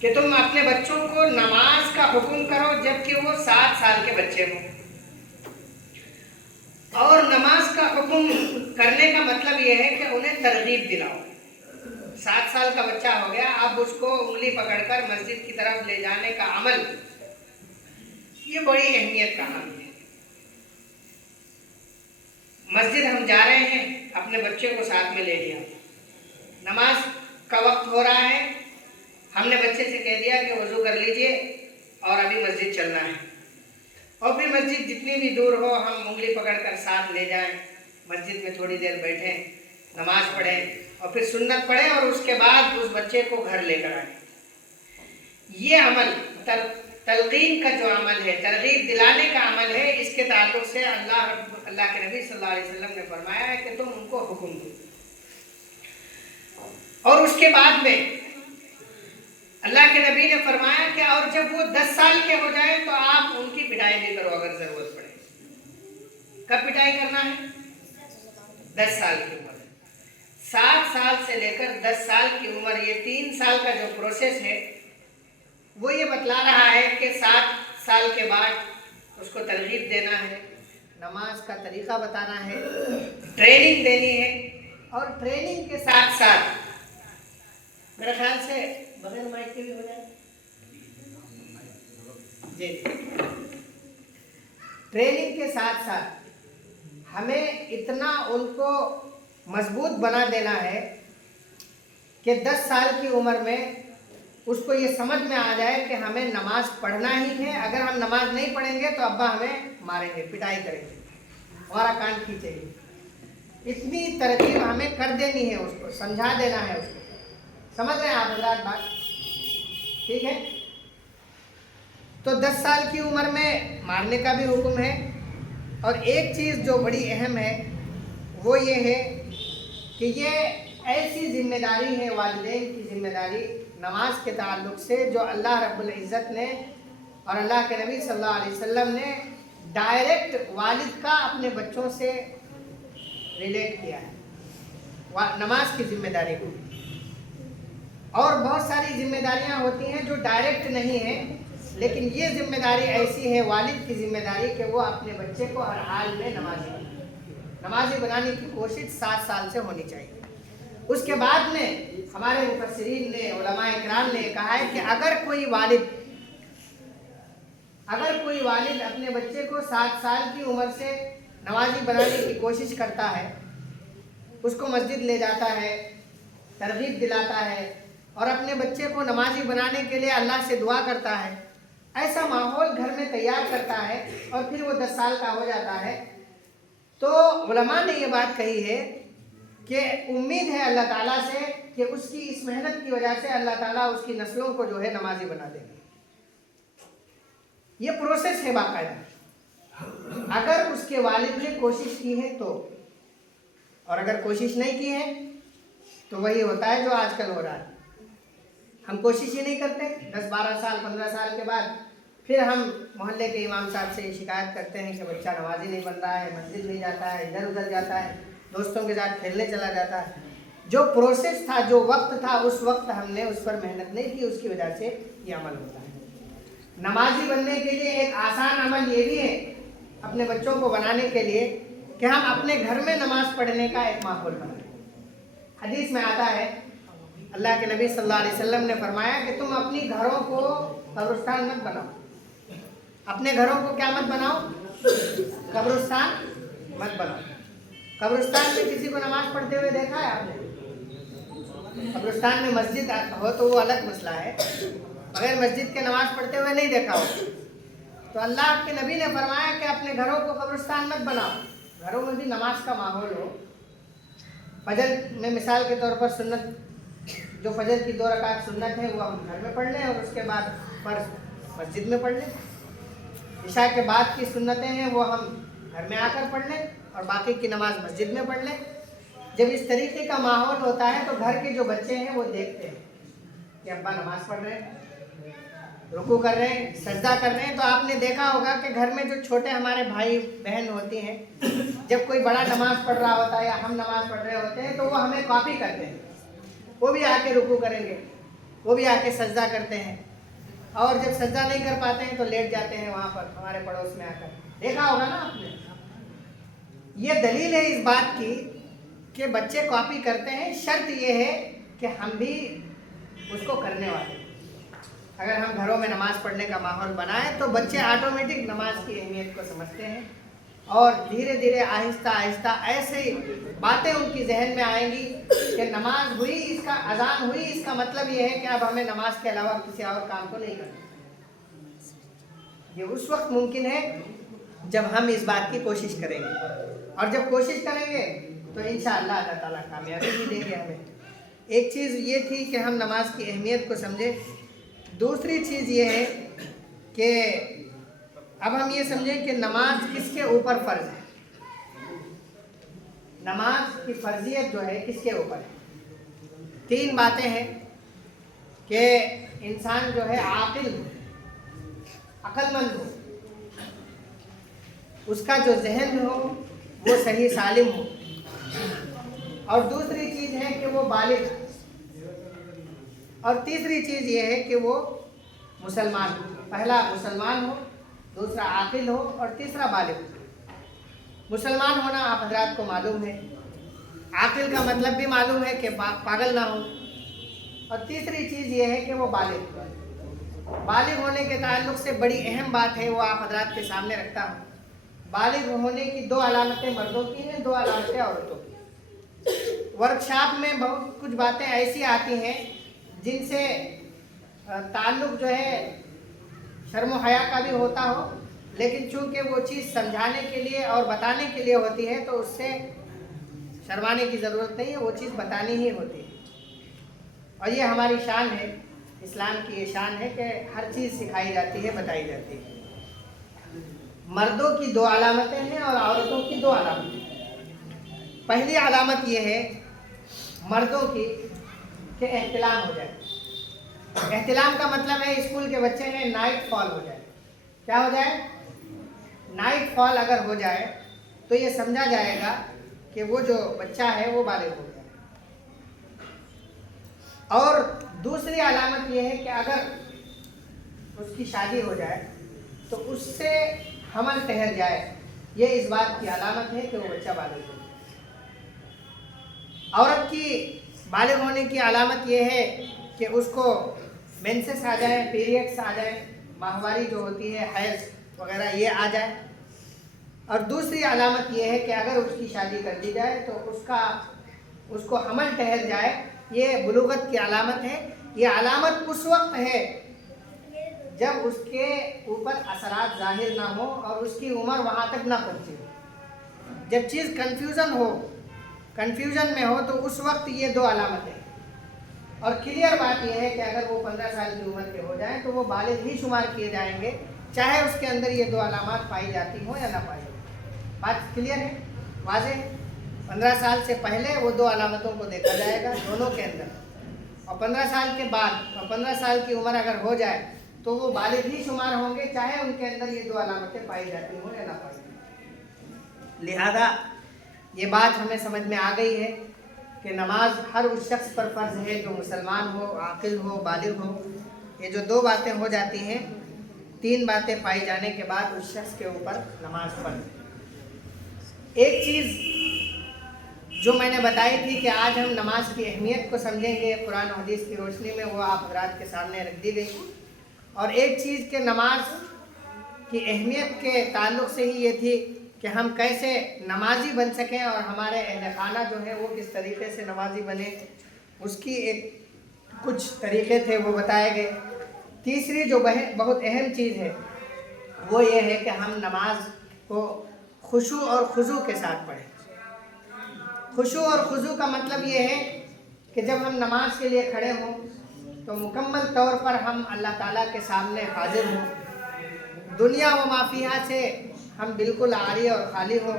कि तुम अपने बच्चों को नमाज का हुक्म करो जबकि वो 7 साल के बच्चे हों। और नमाज का हुक्म करने का मतलब ये है कि उन्हें तरगीब दिलाओ। 7 साल का बच्चा हो गया, अब उसको उंगली पकड़कर मस्जिद की तरफ ले जाने का अमल, ये बड़ी अहमियत का अमल है। मस्जिद हम जा रहे हैं, अपने बच्चे को साथ में ले लिया, नमाज का वक्त हो रहा है, हमने बच्चे से कह दिया कि वज़ू कर लीजिए और अभी मस्जिद चलना है, और फिर मस्जिद जितनी भी दूर हो हम उंगली पकड़कर साथ ले जाएं, मस्जिद में थोड़ी देर बैठें, नमाज पढ़ें और फिर सुन्नत पढ़ें और उसके बाद उस बच्चे को घर लेकर आएं। ये अमल तलकीन का जो अमल है, तरगीब दिलाने का अमल है, इसके ताल्लुक से अल्लाह के नबी सल्लल्लाहु अलैहि वसल्लम ने फरमाया है कि तुम उनको हुक्म दो। और उसके बाद में अल्लाह के नबी ने फरमाया कि और जब वो 10 साल के हो जाए तो आप उनकी पिटाई भी करो अगर ज़रूरत पड़े। कब पिटाई करना है? 10 साल की उम्र। 7 साल से लेकर 10 साल की उम्र, ये 3 साल का जो प्रोसेस है वो ये बतला रहा है कि 7 साल के बाद उसको तरगीब देना है, नमाज का तरीक़ा बताना है, ट्रेनिंग देनी है। और ट्रेनिंग के साथ साथ मेरे ख्याल से बगैर माइक के भी हो जाए जी। ट्रेनिंग के साथ साथ हमें इतना उनको मजबूत बना देना है कि 10 साल की उम्र में उसको ये समझ में आ जाए कि हमें नमाज पढ़ना ही है। अगर हम नमाज नहीं पढ़ेंगे तो अब्बा हमें मारेंगे, पिटाई करेंगे, हमारा कान खींचेंगे। इतनी तरकीब हमें कर देनी है, उसको समझा देना है उसको। समझ रहे हैं आप हज़रात बात? ठीक है। तो 10 साल की उम्र में मारने का भी हुक्म है। और एक चीज़ जो बड़ी अहम है वो ये है कि ये ऐसी जिम्मेदारी है, वालिदैन की जिम्मेदारी नमाज के ताल्लुक से, जो अल्लाह रब्बुल इज़्ज़त ने और अल्लाह के नबी सल्लल्लाहु अलैहि वसल्लम ने डायरेक्ट वालिद का अपने बच्चों से रिलेट किया है, नमाज की जिम्मेदारी को। और बहुत सारी जिम्मेदारियां होती हैं जो डायरेक्ट नहीं है, लेकिन ये जिम्मेदारी ऐसी है वालिद की जिम्मेदारी कि वो अपने बच्चे को हर हाल में नमाजी बनाने की कोशिश 7 साल से होनी चाहिए। उसके बाद में हमारे मुफस्सिरीन ने, उलमा इकराम ने कहा है कि अगर कोई वालिद अपने बच्चे को 7 साल की उम्र से नमाजी बनाने की कोशिश करता है, उसको मस्जिद ले जाता है, तरगीब दिलाता है और अपने बच्चे को नमाजी बनाने के लिए अल्लाह से दुआ करता है, ऐसा माहौल घर में तैयार करता है और फिर वो 10 साल का हो जाता है, तो उलमा ने ये बात कही है कि उम्मीद है अल्लाह ताला से कि उसकी इस मेहनत की वजह से अल्लाह ताला उसकी नस्लों को जो है नमाजी बना देंगे। ये प्रोसेस है बाकायदा। अगर उसके वालिद ने कोशिश की है तो, और अगर कोशिश नहीं की है तो वही होता है जो आजकल हो रहा है। हम कोशिश ही नहीं करते, 10-12 साल 15 साल के बाद फिर हम मोहल्ले के इमाम साहब से शिकायत करते हैं कि बच्चा नमाजी नहीं बन रहा है, मस्जिद नहीं जाता है, इधर उधर जाता है, दोस्तों के साथ खेलने चला जाता है। जो प्रोसेस था, जो वक्त था, उस वक्त हमने उस पर मेहनत नहीं की, उसकी वजह से ये अमल होता है। नमाजी बनने के लिए एक आसान अमल ये भी है अपने बच्चों को बनाने के लिए कि हम अपने घर में नमाज पढ़ने का एक माहौल बनाएं। हदीस में आता है, अल्लाह के नबी सल्लल्लाहु अलैहि वसल्लम ने फरमाया कि तुम अपनी घरों को कब्रिस्तान मत बनाओ। अपने घरों को क्या मत बनाओ? कब्रिस्तान मत बनाओ। कब्रिस्तान में किसी को नमाज पढ़ते हुए देखा है आपने? कब्रिस्तान में मस्जिद हो तो वो अलग मसला है, बगैर मस्जिद के नमाज पढ़ते हुए नहीं देखा हो। तो अल्लाह के नबी ने फरमाया कि अपने घरों को कब्रिस्तान मत बनाओ, घरों में भी नमाज का माहौल हो। फजर में मिसाल के तौर पर सुन्नत, जो फजर की 2 रकात सुन्नत है वो हम घर में पढ़ लें और उसके बाद फर्ज मस्जिद में पढ़ लें। इशा के बाद की सुन्नतें हैं वो हम घर में आकर पढ़ लें और बाकी की नमाज मस्जिद में पढ़ लें। जब इस तरीके का माहौल होता है तो घर के जो बच्चे हैं वो देखते हैं कि अब्बा नमाज पढ़ रहे हैं, रुकू कर रहे हैं, सजदा कर रहे हैं। तो आपने देखा होगा कि घर में जो छोटे हमारे भाई बहन होती हैं, जब कोई बड़ा नमाज पढ़ रहा होता है या हम नमाज पढ़ रहे होते हैं तो वो हमें कॉपी करते हैं, वो भी आके रुकू करेंगे, वो भी आके सजदा करते हैं, और जब सजदा नहीं कर पाते हैं तो लेट जाते हैं वहाँ पर हमारे पड़ोस में आकर। देखा होगा ना आपने। ये दलील है इस बात की कि बच्चे कॉपी करते हैं। शर्त ये है कि हम भी उसको करने वाले। अगर हम घरों में नमाज पढ़ने का माहौल बनाएं तो बच्चे ऑटोमेटिक नमाज की अहमियत को समझते हैं और धीरे धीरे आहिस्ता आहिस्ता ऐसे बातें उनकी जहन में आएंगी कि नमाज हुई, इसका अजान हुई, इसका मतलब ये है कि अब हमें नमाज के अलावा किसी और काम को नहीं करना। ये उस वक्त मुमकिन है जब हम इस बात की कोशिश करेंगे, और जब कोशिश करेंगे तो इंशाअल्लाह अल्लाह ताला कामयाबी भी देंगे हमें। एक चीज़ ये थी कि हम नमाज की अहमियत को समझें। दूसरी चीज़ ये है कि अब हम ये समझें कि नमाज किसके ऊपर फ़र्ज है। नमाज की फ़र्जियत जो है किसके ऊपर है। 3 बातें हैं कि इंसान जो है आकिल हो, अक्लमंद हो, उसका जो जहन हो वो सही सालिम हो, और दूसरी चीज़ है कि वो बालिग, और तीसरी चीज़ ये है कि वो मुसलमान हो। पहला मुसलमान हो, दूसरा आकिल हो, और तीसरा बालिग हो। मुसलमान होना आप हजरात को मालूम है, आकिल का मतलब भी मालूम है कि पागल ना हो, और तीसरी चीज़ ये है कि वो बालिग। बालिग होने के ताल्लुक़ से बड़ी अहम बात है वो आप हजरात के सामने रखता हूँ। बालिग होने की 2 अलामतें मर्दों की हैं, 2 अलामतें औरतों की। वर्कशॉप में बहुत कुछ बातें ऐसी आती हैं जिनसे ताल्लुक़ जो है शर्म हया का भी होता हो, लेकिन चूँकि वो चीज़ समझाने के लिए और बताने के लिए होती है तो उससे शर्माने की ज़रूरत नहीं है, वो चीज़ बतानी ही होती है। और ये हमारी शान है, इस्लाम की ये शान है कि हर चीज़ सिखाई जाती है, बताई जाती है। मर्दों की 2 अलामतें हैं और औरतों की 2 अलामतें। पहली अलामत ये है मर्दों की कि एहतिलाम हो जाए। एहतिलाम का मतलब है स्कूल के बच्चे हैं, नाइट फॉल हो जाए। क्या हो जाए? नाइट फॉल अगर हो जाए तो ये समझा जाएगा कि वो जो बच्चा है वो बालिग हो गया। और दूसरी अलामत ये है कि अगर उसकी शादी हो जाए तो उससे हमल ठहर जाए, ये इस बात की अलामत है कि वो बच्चा बालिग हो गया। औरत की बालिग होने की अलामत ये है कि उसको मेंसेस आ जाए, पीरियड्स आ जाए, माहवारी जो होती है, हैज़ वगैरह ये आ जाए। और दूसरी अलामत ये है कि अगर उसकी शादी कर दी जाए तो उसको हमल ठहर जाए, ये बुलूगत की अलामत है। ये अलामत उस वक्त है जब उसके ऊपर असरात ज़ाहिर ना हो और उसकी उम्र वहाँ तक ना पहुँचे। जब चीज़ कन्फ्यूज़न में हो तो उस वक्त ये 2 अलामत है। और क्लियर बात यह है कि अगर वो 15 साल की उम्र के हो जाएं तो वो बालिग ही शुमार किए जाएंगे, चाहे उसके अंदर ये 2 अलामत पाई जाती हो या ना पाई जाती। बात क्लियर है, वाज़ेह है। 15 साल से पहले वो 2 अलामतों को देखा जाएगा दोनों के अंदर, और 15 साल के बाद और 15 साल की उम्र अगर हो जाए तो वो बालिग ही शुमार होंगे, चाहे उनके अंदर ये 2 अलामतें पाई जाती हो या ना पाई जाती। लिहाजा ये बात हमें समझ में आ गई है कि नमाज हर उस शख्स पर फ़र्ज़ है जो मुसलमान हो, आकिल हो, बालिग हो। ये जो 2 बातें हो जाती हैं, 3 बातें पाई जाने के बाद उस शख्स के ऊपर नमाज फ़र्ज़ है। एक चीज़ जो मैंने बताई थी कि आज हम नमाज की अहमियत को समझेंगे कुरान और हदीस की रोशनी में, वो आप हज़रात के सामने रख दी गई। और एक चीज़ के नमाज की अहमियत के ताल्लुक़ से ही ये थी कि हम कैसे नमाजी बन सकें और हमारे अहल खाना जो है वो किस तरीके से नमाजी बने, उसकी एक कुछ तरीक़े थे वो बताए गए। तीसरी जो बहुत अहम चीज़ है وہ یہ ہے کہ ہم نماز کو خشوع اور خضوع کے ساتھ پڑھیں۔ خشوع اور خضوع کا مطلب یہ ہے کہ جب ہم نماز کے لیے کھڑے ہوں تو مکمل طور پر ہم اللہ تعالیٰ کے سامنے حاضر ہوں، دنیا و ما فیہا سے ہم بالکل عاری اور خالی ہوں،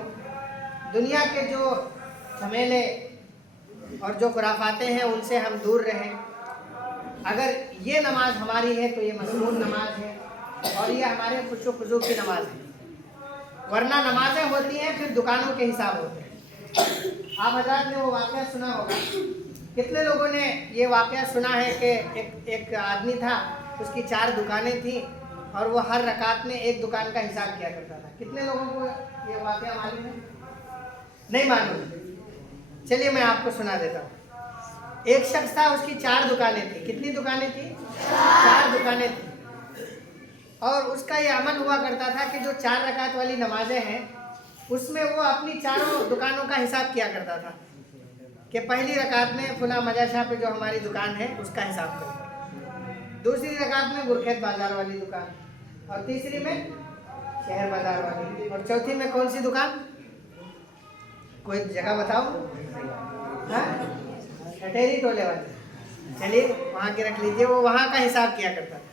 دنیا کے جو جھمیلے اور جو خرافاتیں ہیں ان سے ہم دور رہیں۔ اگر یہ نماز ہماری ہے تو یہ مسنون نماز ہے اور یہ ہمارے خشوع و خضوع کی نماز ہے۔ ورنہ نمازیں ہوتی ہیں پھر دکانوں کے حساب ہوتے ہیں۔ آپ حضرات نے وہ واقعہ سنا ہوگا، کتنے لوگوں نے یہ واقعہ سنا ہے کہ ایک آدمی تھا، اس کی 4 دکانیں تھیں اور وہ ہر رکعت میں ایک دکان کا حساب کیا کرتا تھا۔ کتنے لوگوں کو یہ واقعہ معلوم ہے؟ نہیں معلوم؟ چلیے میں آپ کو سنا دیتا ہوں۔ ایک شخص تھا، اس کی 4 دکانیں تھیں۔ کتنی دکانیں تھیں؟ 4 دکانیں تھیں۔ اور اس کا یہ عمل ہوا کرتا تھا کہ جو 4 رکعت والی نمازیں ہیں اس میں وہ اپنی چاروں دکانوں کا حساب کیا کرتا تھا کہ پہلی رکعت میں فلاں مجا شاہ پہ جو ہماری دکان ہے اس کا حساب کرو، دوسری رکعت میں گرکھیت بازار والی دکان، اور تیسری میں شہر بازار والی، اور چوتھی میں کون سی دکان؟ کوئی جگہ بتاؤ؟ ٹھٹیری ٹولے والی۔ چلیے وہاں کے رکھ لیجیے، وہ وہاں کا حساب کیا کرتا تھا۔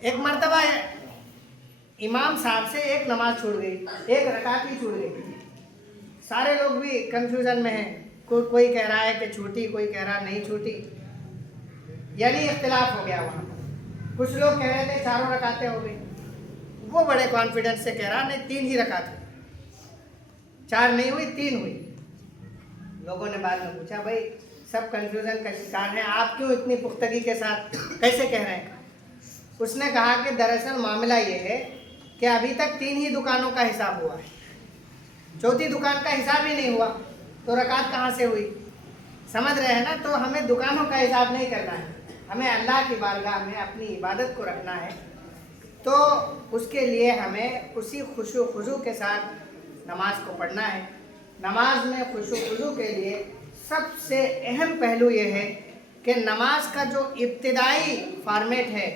ایک مرتبہ امام صاحب سے ایک نماز چھوٹ گئی، ایک رکعت ہی چھوٹ گئی۔ سارے لوگ بھی کنفیوژن میں ہیں، کوئی کہہ رہا ہے کہ چھوٹی، کوئی کہہ رہا نہیں چھوٹی، یعنی اختلاف ہو گیا وہاں پر۔ کچھ لوگ کہہ رہے تھے 4 رکعتیں ہو گئی، وہ بڑے کانفیڈنس سے کہہ رہا نہیں 3 ہی رکعت ہوئی، 4 نہیں ہوئی 3 ہوئی۔ لوگوں نے بعد میں پوچھا بھائی سب کنفیوژن کا شکار ہیں، آپ کیوں اتنی پختگی کے ساتھ کیسے کہہ رہے ہیں؟ اس نے کہا کہ دراصل معاملہ یہ ہے کہ ابھی تک 3 ہی دکانوں کا حساب ہوا ہے، چوتھی دکان کا حساب ہی نہیں ہوا تو رکعت کہاں سے ہوئی؟ سمجھ رہے ہیں نا؟ تو ہمیں دکانوں کا حساب نہیں کرنا ہے، ہمیں اللہ کی بارگاہ میں اپنی عبادت کو رکھنا ہے، تو اس کے لیے ہمیں اسی خشوع و خضوع کے ساتھ نماز کو پڑھنا ہے۔ نماز میں خشوع و خضوع کے لیے سب سے اہم پہلو یہ ہے کہ نماز کا جو ابتدائی فارمیٹ ہے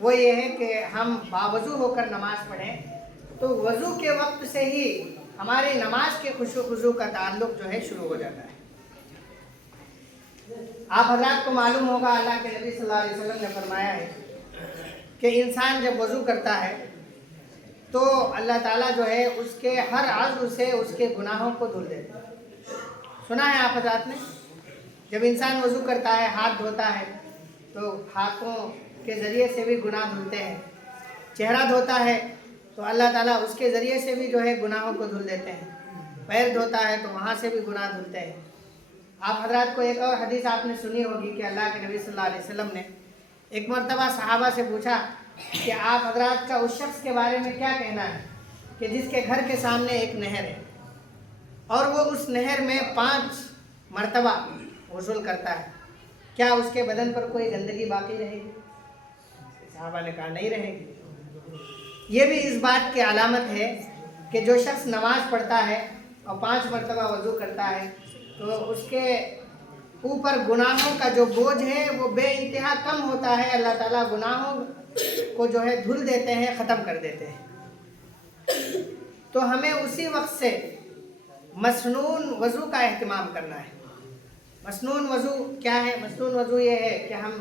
وہ یہ ہے کہ ہم باوضو ہو کر نماز پڑھیں، تو وضو کے وقت سے ہی ہماری نماز کے خشوع و خضوع کا تعلق جو ہے شروع ہو جاتا ہے۔ آپ حضرات کو معلوم ہوگا اللہ کے نبی صلی اللہ علیہ وسلم نے فرمایا ہے کہ انسان جب وضو کرتا ہے تو اللہ تعالیٰ جو ہے اس کے ہر عضو سے اس کے گناہوں کو دھل دیتا ہے۔ سنا ہے آپ حضرات نے؟ جب انسان وضو کرتا ہے، ہاتھ دھوتا ہے تو ہاتھوں کے ذریعے سے بھی گناہ دھلتے ہیں، چہرہ دھوتا ہے تو اللہ تعالیٰ اس کے ذریعے سے بھی جو ہے گناہوں کو دھل دیتے ہیں، پیر دھوتا ہے تو وہاں سے بھی گناہ دھلتے ہیں۔ آپ حضرات کو ایک اور حدیث آپ نے سنی ہوگی کہ اللہ کے نبی صلی اللہ علیہ وسلم نے ایک مرتبہ صحابہ سے پوچھا کہ آپ حضرات کا اس شخص کے بارے میں کیا کہنا ہے کہ جس کے گھر کے سامنے ایک نہر ہے اور وہ اس نہر میں 5 مرتبہ غسل کرتا ہے، کیا اس کے بدن پر کوئی گندگی باقی رہے گی؟ صحابہ نے کہا نہیں رہے گی۔ یہ بھی اس بات کی علامت ہے کہ جو شخص نماز پڑھتا ہے اور 5 مرتبہ وضو کرتا ہے تو اس کے اوپر گناہوں کا جو بوجھ ہے وہ بے انتہا کم ہوتا ہے، اللہ تعالیٰ گناہوں کو جو ہے دھل دیتے ہیں، ختم کر دیتے ہیں۔ تو ہمیں اسی وقت سے مسنون وضو کا اہتمام کرنا ہے۔ مسنون وضو کیا ہے؟ مسنون وضو یہ ہے کہ ہم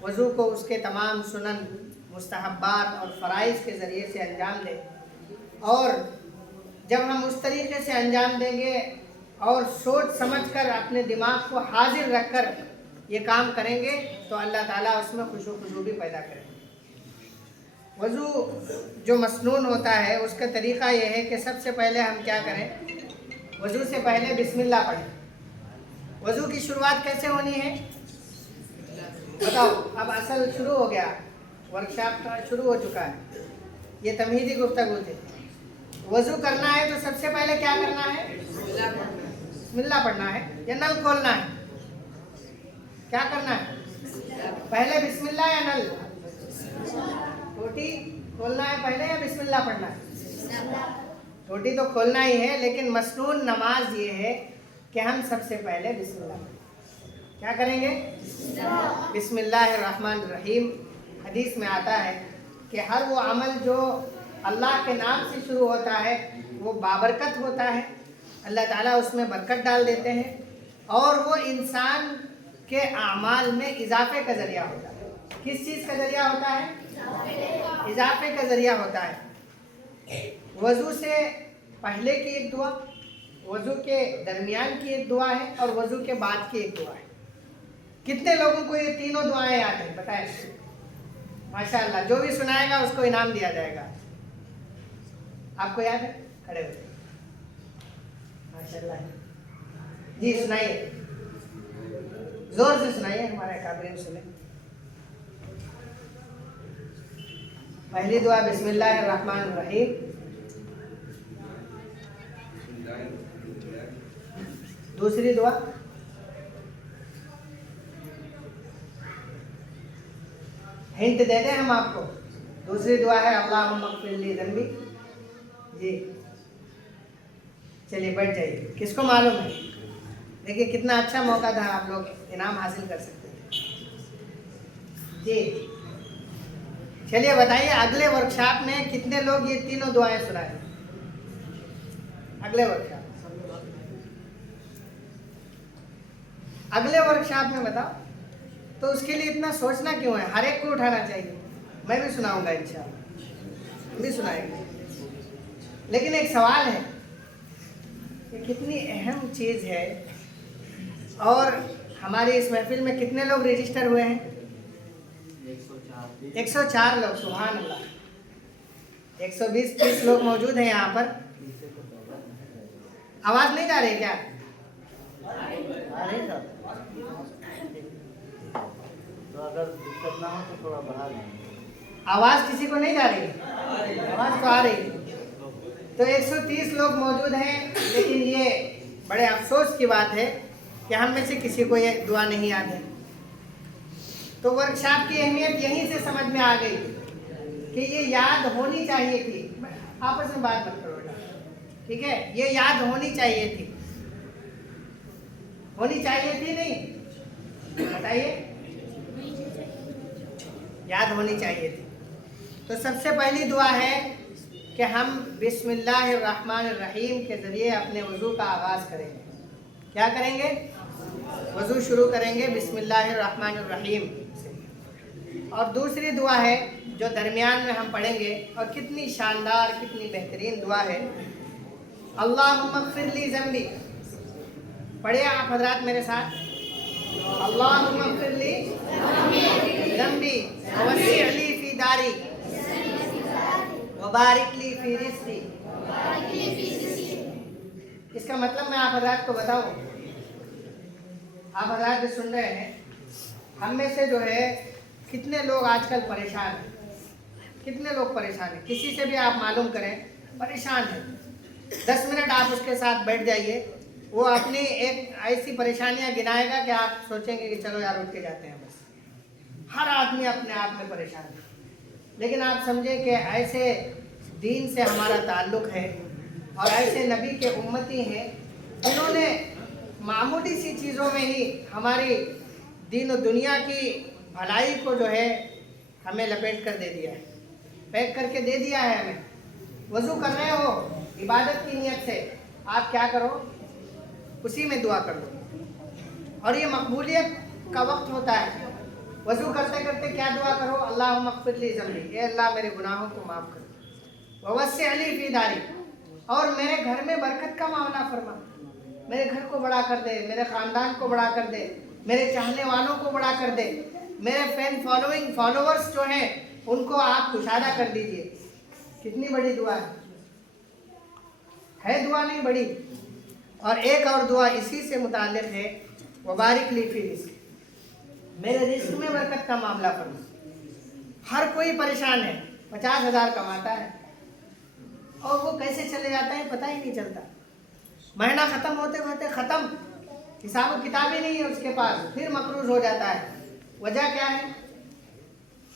وضو کو اس کے تمام سنن، مستحبات اور فرائض کے ذریعے سے انجام دیں، اور جب ہم اس طریقے سے انجام دیں گے اور سوچ سمجھ کر اپنے دماغ کو حاضر رکھ کر یہ کام کریں گے تو اللہ تعالیٰ اس میں خشوع و خضوع بھی پیدا کریں گے۔ وضو جو مسنون ہوتا ہے اس کا طریقہ یہ ہے کہ سب سے پہلے ہم کیا کریں؟ وضو سے پہلے بسم اللہ پڑھیں۔ وضو کی شروعات کیسے ہونی ہے بتاؤ؟ اب اصل شروع ہو گیا، ورکشاپ کا شروع ہو چکا ہے، یہ تمہیدی گفتگو تھی۔ وضو کرنا ہے تو سب سے پہلے کیا کرنا ہے؟ بسم اللہ پڑھنا ہے یا نل کھولنا ہے؟ کیا کرنا ہے؟ پہلے بسم اللہ یا نل؟ ٹوٹی کھولنا ہے پہلے یا بسم اللہ پڑھنا ہے؟ ٹوٹی تو کھولنا ہی ہے، لیکن مسنون نماز یہ ہے کہ ہم سب سے پہلے بسم اللہ پڑھیں۔ کیا کریں گے؟ بسم اللہ الرحمن الرحیم۔ حدیث میں آتا ہے کہ ہر وہ عمل جو अल्लाह के नाम से शुरू होता है वो बाबरकत होता है, अल्लाह ताला उसमें बरकत डाल देते हैं और वो इंसान के आमाल में इजाफे का ज़रिया होता है। किस चीज़ का ज़रिया होता है? इजाफे का ज़रिया होता है। वज़ू से पहले की एक दुआ, वज़ू के दरमियान की एक दुआ है और वज़ू के बाद की एक दुआ है। कितने लोगों को ये तीनों दुआएं याद हैं? बताएं। माशाअल्लाह, जो भी सुनाएगा उसको इनाम दिया जाएगा। आपको याद है? खड़े हो जाइए। माशाअल्लाह जी, सुनाइए, जोर से सुनाइए, हमारे काबिल सुने। पहली दुआ बिस्मिल्लाहिर्रहमानिर्रहीम। दूसरी दुआ हिंट दे दें हम आपको। दूसरी दुआ है अल्लाहुम्मा इग़फिर ली ज़ंबी। जी चलिए बैठ जाइए। किसको मालूम है? देखिए कितना अच्छा मौका था, आप लोग इनाम हासिल कर सकते थे। जी चलिए बताइए, अगले वर्कशॉप में कितने लोग ये तीनों दुआएं सुनाए? अगले वर्कशॉप में बताओ। तो उसके लिए इतना सोचना क्यों है? हर एक को उठाना चाहिए। मैं भी सुनाऊंगा इंशाअल्लाह, हम भी सुनाएंगे। लेकिन एक सवाल है कि कितनी अहम चीज़ है और हमारी इस महफिल में कितने लोग रजिस्टर हुए हैं? 104 लोग। सुभान अल्लाह। 120-30 लोग मौजूद हैं यहाँ पर। आवाज़ नहीं जा रही क्या? तो अगर दिक्कत ना हो तो थोड़ा बढ़ा दें। आवाज़ किसी को नहीं जा रही? आवाज़ तो आ रही। तो 130 लोग मौजूद हैं, लेकिन ये बड़े अफसोस की बात है कि हम में से किसी को ये दुआ नहीं याद है। तो वर्कशॉप की अहमियत यहीं से समझ में आ गई कि ये याद होनी चाहिए थी। आपस में बात मत करो, ठीक है? ये याद होनी चाहिए थी। होनी चाहिए थी नहीं? बताइए। याद होनी चाहिए थी। तो सबसे पहली दुआ है कि हम बिस्मिल्लाहिर्रहमानिर्रहीम के ज़रिए अपने वज़ू का आगाज़ करेंगे। क्या करेंगे? वज़ू शुरू करेंगे बिस्मिल्लाहिर्रहमानिर्रहीम से। और दूसरी दुआ है जो दरमियान में हम पढ़ेंगे, और कितनी शानदार, कितनी बेहतरीन दुआ है, अल्लाहुम्मा इग़फिर ली ज़ंबी। पढ़िए आप हज़रात मेरे साथ। अल्लाहुम्मा इग़फिर ली ज़ंबी ववस्सिअ ली फ़ी दारी वबारिक ली फ़ी रिज़्क़ी। इसका मतलब मैं आप हज़रात को बताऊं। आप हज़रात जो सुन रहे हैं, हम में से जो है कितने लोग आजकल परेशान हैं? कितने लोग परेशान हैं? किसी से भी आप मालूम करें, परेशान है। 10 मिनट आप उसके साथ बैठ जाइए, वो अपनी एक ऐसी परेशानियां गिनाएगा कि आप सोचेंगे कि चलो यार उठ के जाते हैं। बस हर आदमी अपने आप में परेशान है। लेकिन आप समझें कि ऐसे दीन से हमारा ताल्लुक़ है और ऐसे नबी के उम्मती हैं जिन्होंने मामूली सी चीज़ों में ही हमारी दीन और दुनिया की भलाई को जो है हमें लपेट कर दे दिया है, पैक करके दे दिया है हमें। वज़ू कर रहे हो इबादत की नीयत से, आप क्या करो? उसी में दुआ कर लो। और ये मकबूलियत का वक्त होता है। वज़ू करते करते क्या दुआ करो? अल्लाहुम्मा इग़फिर ली ज़ंबी, ए अल्लाह मेरे गुनाहों को माफ़ कर। ववस्सिअ ली फ़ी दारी, और मेरे घर में बरकत का मामला फरमा। मेरे घर को बड़ा कर दे, मेरे ख़ानदान को बड़ा कर दे, मेरे चाहने वालों को बड़ा कर दे, मेरे फॉलोवर्स जो हैं उनको आप कुशादा कर दीजिए। कितनी बड़ी दुआ है दुआ नहीं बड़ी? और एक और दुआ इसी से मुताल्लिक़ है, वबारिक ली फ़ी रिज़्क़ी, मेरे रिज़्क़ में बरकत का मामला फरमा। हर कोई परेशान है, 50,000 कमाता है और वो कैसे चले जाता है पता ही नहीं चलता। महीना ख़त्म होते होते ख़त्म, हिसाब किताब ही नहीं है उसके पास, फिर मकरूज़ हो जाता है। वजह क्या है?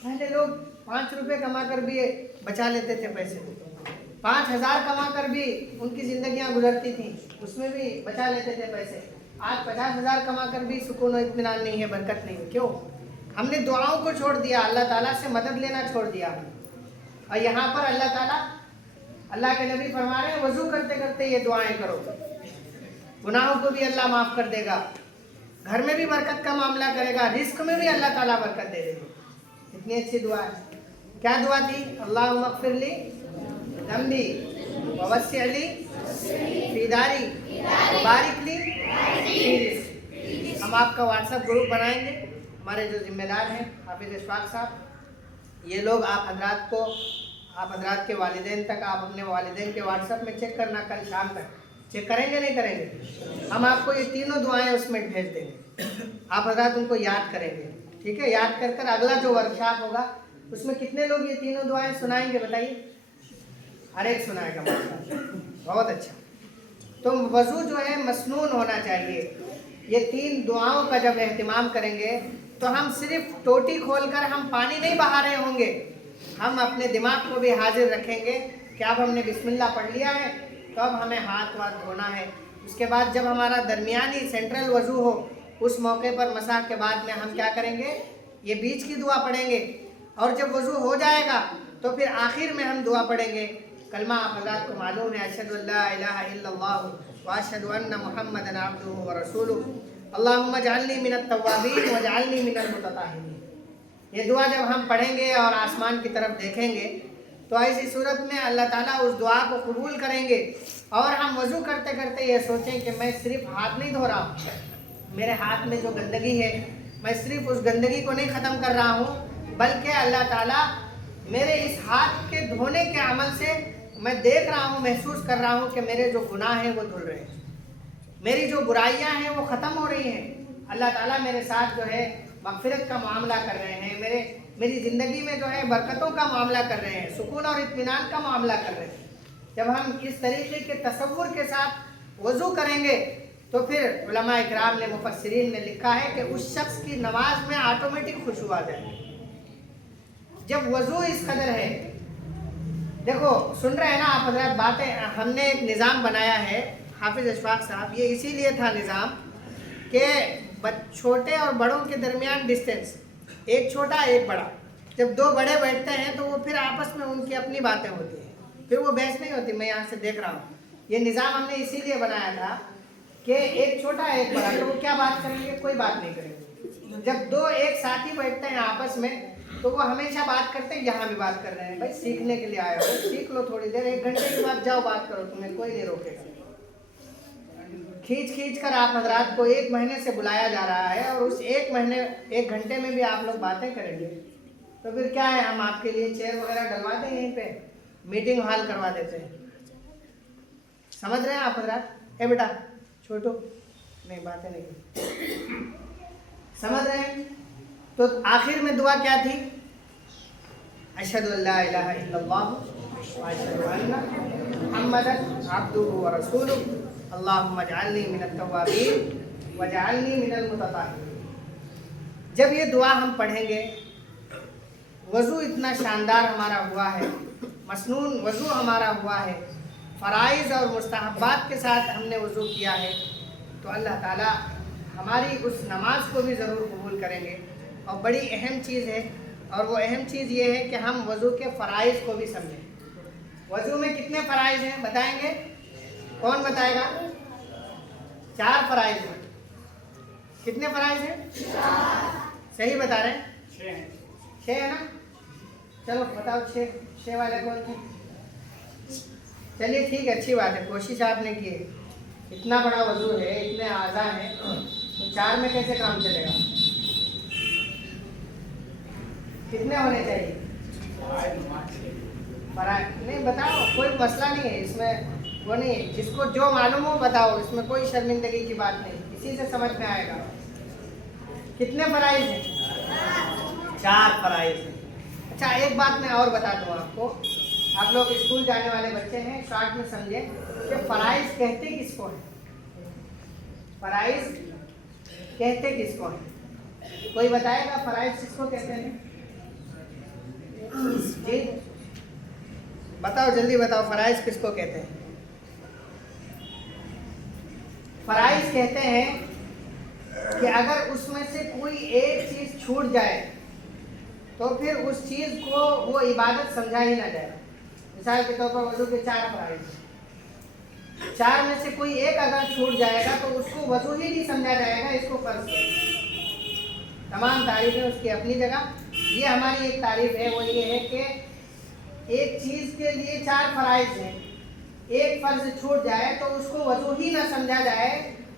पहले लोग 5 रुपये कमा कर भी बचा लेते थे पैसे, 5,000 कमा कर भी उनकी ज़िंदगियां गुजरती थी, उसमें भी बचा लेते थे पैसे। आज 50,000 कमा कर भी सुकून और इत्मीनान नहीं है, बरकत नहीं है। क्यों? हमने दुआओं को छोड़ दिया, अल्लाह ताला से मदद लेना छोड़ दिया। और यहाँ पर अल्लाह ताला अल्लाह के नबी फरमा रहे हैं वजू करते करते ये दुआएं करो, गुनाहों को भी अल्लाह माफ़ कर देगा, घर में भी बरकत का मामला करेगा, रिस्क में भी अल्लाह ताला बरकत दे देगा। इतनी अच्छी दुआ है। क्या दुआ थी? अल्लाहुम्मा अग़फ़िर ली ज़ंबी ववस्सिअ ली फ़ी दारी वबारिक ली फ़ी रिज़्क़ी। हम आपका व्हाट्सएप ग्रुप बनाएंगे। हमारे जो जिम्मेदार हैं हाफिज़ इशफाक साहब, ये लोग आप हज़रात के वालिदैन तक, आप अपने वालिदैन के व्हाट्सएप में चेक करना, कल शाम तक चेक करेंगे नहीं करेंगे, हम आपको ये तीनों दुआएं उसमें भेज देंगे, आप हज़रात उनको याद करेंगे, ठीक है। याद कर कर अगला जो वर्कशॉप होगा उसमें कितने लोग ये तीनों दुआएं सुनाएंगे बताइए? हर एक सुनाएगा माशाअल्लाह, बहुत अच्छा। तो वज़ू जो है मसनून होना चाहिए। ये तीन दुआओं का जब एहतिमाम करेंगे तो हम सिर्फ टोटी खोलकर हम पानी नहीं बहा रहे होंगे, हम अपने दिमाग को भी हाजिर रखेंगे कि अब हमने बिस्मिल्लाह पढ़ लिया है तो अब हमें हाथ वाथ धोना है। उसके बाद जब हमारा दरमियानी सेंट्रल वज़ू हो उस मौके पर मसाह के बाद में हम क्या करेंगे? ये बीच की दुआ पढ़ेंगे, और जब वज़ू हो जाएगा तो फिर आखिर में हम दुआ पढ़ेंगे। कलमा आप हज़रात को मालूम है, अशहदु अल्ला इलाहा इल्लल्लाह व अशहदु अन्ना मुहम्मदन अब्दुहु व रसूलुहु अल्लाहुम्मा जअलनी मिनत तव्वाबीन व जअलनी मिनल मुतताहिरीन। ये दुआ जब हम पढ़ेंगे और आसमान की तरफ देखेंगे तो ऐसी सूरत में अल्लाह ताला उस दुआ को कबूल करेंगे। और हम वज़ू करते करते ये सोचें कि मैं सिर्फ हाथ नहीं धो रहा हूँ, मेरे हाथ में जो गंदगी है मैं सिर्फ उस गंदगी को नहीं ख़त्म कर रहा हूँ, बल्कि अल्लाह ताला मेरे इस हाथ के धोने के अमल से मैं देख रहा हूँ, महसूस कर रहा हूँ कि मेरे जो गुनाह हैं वो धुल रहे हैं, मेरी जो बुराइयां हैं वो ख़त्म हो रही हैं। अल्लाह ताला मेरे साथ जो है मग़फ़िरत का मामला कर रहे हैं, मेरी ज़िंदगी में जो है बरकतों का मामला कर रहे हैं, सुकून और इत्मीनान का मामला कर रहे हैं। जब हम इस तरीके के तसव्वुर के साथ वज़ू करेंगे तो फिर उलमा इकराम ने, मुफस्सिरीन ने लिखा है कि उस शख्स की नमाज में ऑटोमेटिक खुशू आ जाए। जब वज़ू इस कदर है, देखो सुन रहे हैं ना आप हज़रात बातें, हमने एक निज़ाम बनाया है हाफिज़ इशफाक साहब, ये इसीलिए था निज़ाम कि छोटे और बड़ों के दरमियान डिस्टेंस, एक छोटा एक बड़ा, जब दो बड़े बैठते हैं तो वो फिर आपस में उनकी अपनी बातें होती हैं, फिर वो बहस नहीं होती। मैं यहाँ से देख रहा हूँ, ये निज़ाम हमने इसीलिए बनाया था कि एक छोटा एक बड़ा, तो वो क्या बात करेंगे? कोई बात नहीं करेंगे। जब दो एक साथी बैठते हैं आपस में तो वो हमेशा बात करते हैं, यहाँ भी बात कर रहे हैं, भाई सीखने के लिए आए हो, सीख लो थोड़ी देर, 1 घंटे के बाद जाओ बात करो, तुम्हें कोई नहीं रोकेगा। खींच कर आप हज़रात को 1 महीने से बुलाया जा रहा है और उस 1 घंटे में भी आप लोग बातें करेंगे तो फिर क्या है? हम आपके लिए चेयर वगैरह डलवा दें, यहीं पे मीटिंग हॉल करवा देते हैं। समझ रहे हैं आप हज़रात? ए बेटा छोटू, नहीं बातें नहीं समझ रहे हैं? तो आखिर में दुआ क्या थी? अशहदु अल्ला इलाहा इल्लल्लाह व अशहदु अन्ना मुहम्मदन अब्दुहु व रसूलुहु अल्लाहुम्मा जअलनी मिनत तव्वाबीन व जअलनी मिनल मुतताहिरीन। जब ये दुआ हम पढ़ेंगे, वज़ू इतना शानदार हमारा हुआ है, मसनून वज़ू हमारा हुआ है, फ़राइज़ और मुस्तहब्बात के साथ हमने वज़ू किया है, तो अल्लाह ताला हमारी उस नमाज को भी ज़रूर कबूल करेंगे। और बड़ी अहम चीज़ है, और वो अहम चीज़ ये है कि हम वज़ू के फ़राइज़ को भी समझें। वज़ू में कितने फ़राइज़ हैं बताएंगे? कौन बताएगा? 4 फ़राइज़ हैं। कितने फ़राइज़ हैं? 4। सही बता रहे हैं? 6 है ना? चलो बताओ 6 वाले कौन थे? चलिए ठीक है, अच्छी बात है, कोशिश आपने की है। इतना बड़ा वज़ू है, इतने आज़ा हैं, तो 4 में कैसे काम चलेगा? कितने होने चाहिए? नहीं बताओ, कोई मसला नहीं है इसमें, वो नहीं है, जिसको जो मालूम हो बताओ, इसमें कोई शर्मिंदगी की बात नहीं, इसी से समझ में आएगा। कितने फ़राइज़ हैं? 4 फ़राइज़ हैं। अच्छा एक बात मैं और बता दूँ आपको, आप लोग स्कूल जाने वाले बच्चे हैं, शॉर्ट में समझें कि फ़राइज़ कहते किसको हैं? फ़राइज़ कहते किसको हैं? कोई बताएगा फ़राइज़ किसको कहते हैं? जी बताओ, जल्दी बताओ, फ़राइज़ किसको कहते हैं? फ़राइज़ कहते हैं कि अगर उसमें से कोई एक चीज़ छूट जाए तो फिर उस चीज़ को वो इबादत समझा ही ना जाए। मिसाल के तौर पर वजू के 4 फराइज हैं, 4 में से कोई एक अगर छूट जाएगा तो उसको वजू ही नहीं समझा जाएगा, इसको फर्ज है। तमाम तारीफें उसकी अपनी जगह। ये हमारी एक तारीफ है, वो ये है कि एक चीज़ के लिए 4 फराइज हैं, एक फर्ज छूट जाए तो उसको वजू ही ना समझा जाए,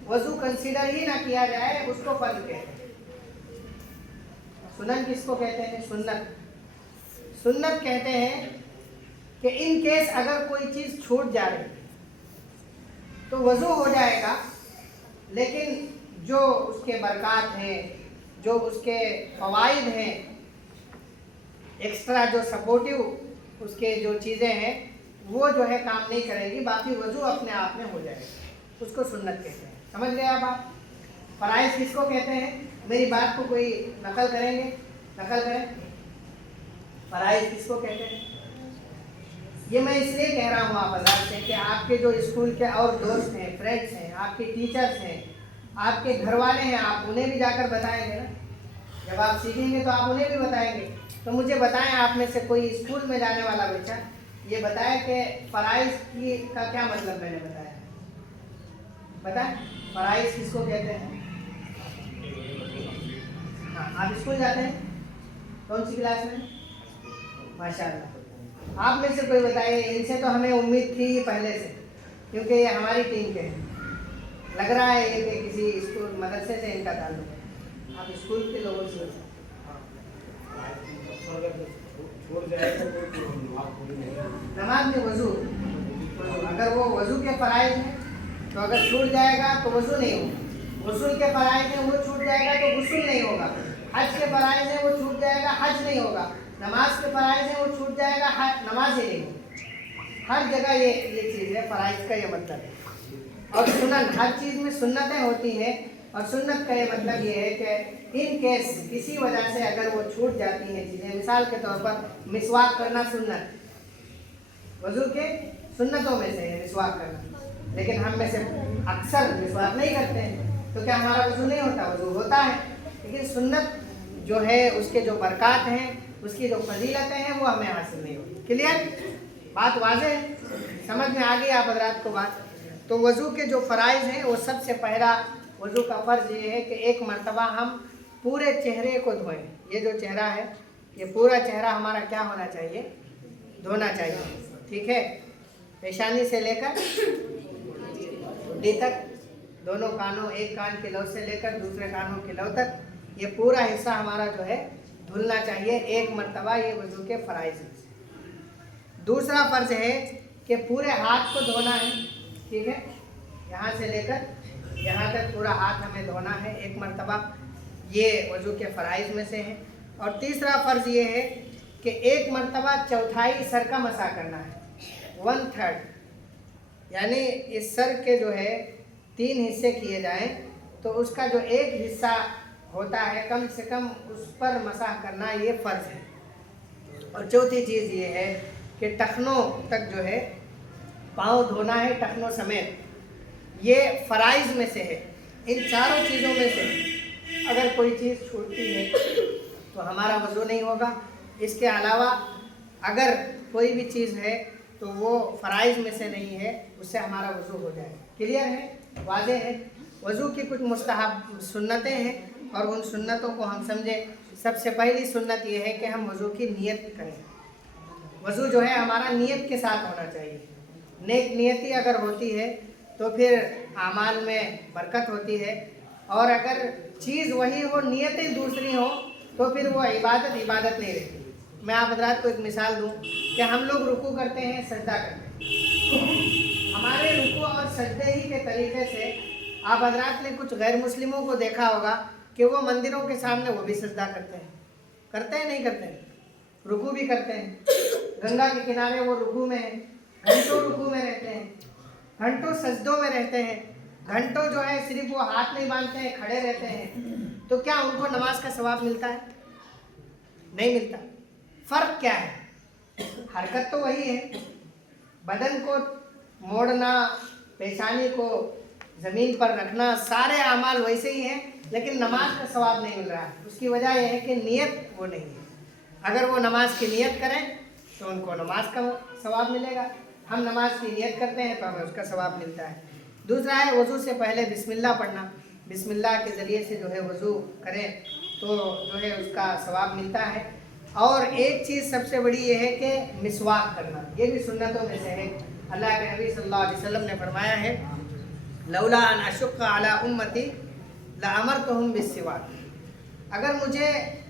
वजू कंसीडर ही ना किया जाए, उसको फर्ज कहते हैं। सुनन किसको कहते हैं? सुन्नत। सुन्नत कहते हैं कि इन केस अगर कोई चीज़ छूट जा रही तो वजू हो जाएगा, लेकिन जो उसके बरक़ात हैं, जो उसके फ़वाइद हैं, एक्स्ट्रा जो सपोर्टिव उसके जो चीज़ें हैं वो जो है काम नहीं करेंगी, बाकी वजू अपने आप में हो जाएगा, उसको सुन्नत कहते हैं। समझ गए अब आप? फ़राइज़ किसको कहते हैं? मेरी बात को कोई नकल करेंगे? नकल करें। फ़राइज़ किसको कहते हैं? ये मैं इसलिए कह रहा हूँ आप हज़रात से कि आपके जो स्कूल के और दोस्त हैं, फ्रेंड्स हैं, आपके टीचर्स हैं, आपके घर वाले हैं, आप उन्हें भी जाकर बताएंगे ना। जब आप सीखेंगे तो आप उन्हें भी बताएंगे। तो मुझे बताएं, आप में से कोई स्कूल में जाने वाला बच्चा ये बताए कि फ़राइज़ की का क्या मतलब मैंने बताया? बताएं, फ़राइज़ किसको कहते हैं? हाँ, आप स्कूल जाते हैं? कौन सी क्लास में? माशाअल्लाह। आप में से कोई बताइए, इनसे तो हमें उम्मीद थी पहले से, क्योंकि ये हमारी टीम के हैं। लग रहा है ये कि किसी स्कूल मदरसे से इनका ताल्लुक है। आप स्कूल के लोगों से नमाज में वज़ू, अगर वो वज़ू के फ़राइज़ हैं तो अगर छूट जाएगा तो वज़ू नहीं होगा। गुस्ल के फ़राइज़ हैं वो छूट जाएगा तो गुस्ल नहीं होगा। हज के फ़राइज़ हैं वो छूट जाएगा, हज नहीं होगा। नमाज के फ़राइज़ हैं वो छूट जाएगा, नमाज ही नहीं होगी। हर जगह ये चीज़ है, फ़राइज़ का ये मतलब है। और सुनन, हर चीज़ में सुन्नतें होती हैं, और सुन्नत का ये मतलब ये है कि इन केस किसी वजह से अगर वो छूट जाती हैं चीज़ें, मिसाल के तौर पर मिसवाक करना सुन्नत, वज़ू के सुन्नतों में से है मिसवाक करना, लेकिन हम में से अक्सर मिसवाक नहीं करते हैं, तो क्या हमारा वज़ू नहीं होता? वज़ू होता है, लेकिन सुन्नत जो है उसके जो बरक़ात हैं, उसकी जो फजीलतें हैं वो हमें हासिल नहीं होती। क्लियर? बात वाज़ेह है, समझ में आ गई आप हज़रात को बात? तो वज़ू के जो फ़राइज़ हैं वो सबसे पहला वज़ू का फ़र्ज़ ये है कि एक मरतबा हम पूरे चेहरे को धोएं। ये जो चेहरा है, ये पूरा चेहरा हमारा क्या होना चाहिए? धोना चाहिए। ठीक है? पेशानी से लेकर ठुड्डी तक, दोनों कानों, एक कान के लौ से लेकर दूसरे कानों के लौ तक, ये पूरा हिस्सा हमारा जो है धुलना चाहिए एक मरतबा। ये वज़ू के फ़राइज़ हैं। दूसरा फ़र्ज़ है कि पूरे हाथ को धोना है। ठीक है? यहाँ से लेकर यहाँ तक पूरा हाथ हमें धोना है एक मरतबा, ये वज़ू के फ़राइज़ में से है। और तीसरा फ़र्ज़ ये है कि एक मरतबा चौथाई सर का मसा करना है, 1/3, यानी इस सर के जो है 3 हिस्से किए जाएं तो उसका जो एक हिस्सा होता है कम से कम उस पर मसाह करना, ये फ़र्ज़ है। और चौथी चीज़ ये है कि टखनों तक जो है पाँव धोना है, टखनों समेत, ये फ़राइज़ में से है। इन चारों चीज़ों में से अगर कोई चीज़ छूटती है तो हमारा वज़ू नहीं होगा। इसके अलावा अगर कोई भी चीज़ है तो वो फ़राइज़ में से नहीं है, उससे हमारा वज़ू हो जाएगा। क्लियर है? वाज़ेह है? वज़ू की कुछ मुस्तहब सुन्नतें हैं और उन सुन्नतों को हम समझें। सबसे पहली सुन्नत ये है कि हम वज़ू की नियत करें। वज़ू जो है हमारा नियत के साथ होना चाहिए। नेक नियति अगर होती है तो फिर आमाल में बरकत होती है, और अगर चीज़ वही हो, नियतें दूसरी हो, तो फिर वो इबादत नहीं रहती। मैं आप हज़रात को एक मिसाल दूं कि हम लोग रुकू करते हैं, सजदा करते हैं। हमारे रुकू और सजदे ही के तरीके से आप हज़रात ने कुछ गैर मुस्लिमों को देखा होगा कि वो मंदिरों के सामने वो भी सजदा करते हैं नहीं करते हैं? रुकू भी करते हैं। गंगा के किनारे वो रुकू में हैं, घंटों रुकू में रहते हैं, घंटों सजदों में रहते हैं, घंटों जो है सिर्फ वो हाथ नहीं बांधते हैं, खड़े रहते हैं। तो क्या उनको नमाज का सवाब मिलता है? नहीं मिलता। फ़र्क क्या है? हरकत तो वही है, बदन को मोड़ना, पेशानी को ज़मीन पर रखना, सारे अमाल वैसे ही हैं, लेकिन नमाज का सवाब नहीं मिल रहा है। उसकी वजह यह है कि नियत वो नहीं है। अगर वो नमाज की नियत करें तो उनको नमाज का सवाब मिलेगा। हम नमाज की नियत करते हैं तो हमें उसका सवाब मिलता है। दूसरा है वज़ू से पहले बिस्मिल्लाह पढ़ना, बिस्मिल्लाह के ज़रिए से जो है वज़ू करें तो जो है उसका सवाब मिलता है। और एक चीज़ सबसे बड़ी ये है कि मिसवाक करना, ये भी सुन्नतों में से है। अल्लाह के नबी सल्लल्लाहु अलैहि वसल्लम ने फरमाया है, लौला अन अशुक्का अला उम्मती लअमरतुहुम बिस्सिवाक। अगर मुझे